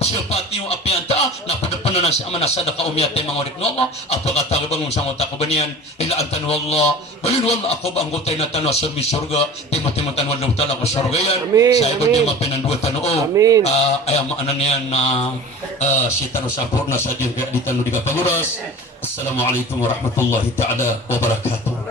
siyapati yung apianta, napadapan na siya, amana sadaka umiyate mga ulit no Allah, apakatagabang yung sangot ako ba niyan, ilaan tanwa Allah, balin wala ako ba ang gutay na tanwa sa surga, timot-timot tanwa ng tala ko surga yan, sa iba di mapinanduwa tanwa, ayaw maanan niyan na si tanwa sa purna sa diyan, kaya di tanwa di kapaguras. Assalamualaikum warahmatullahi ta'ala wabarakatuh.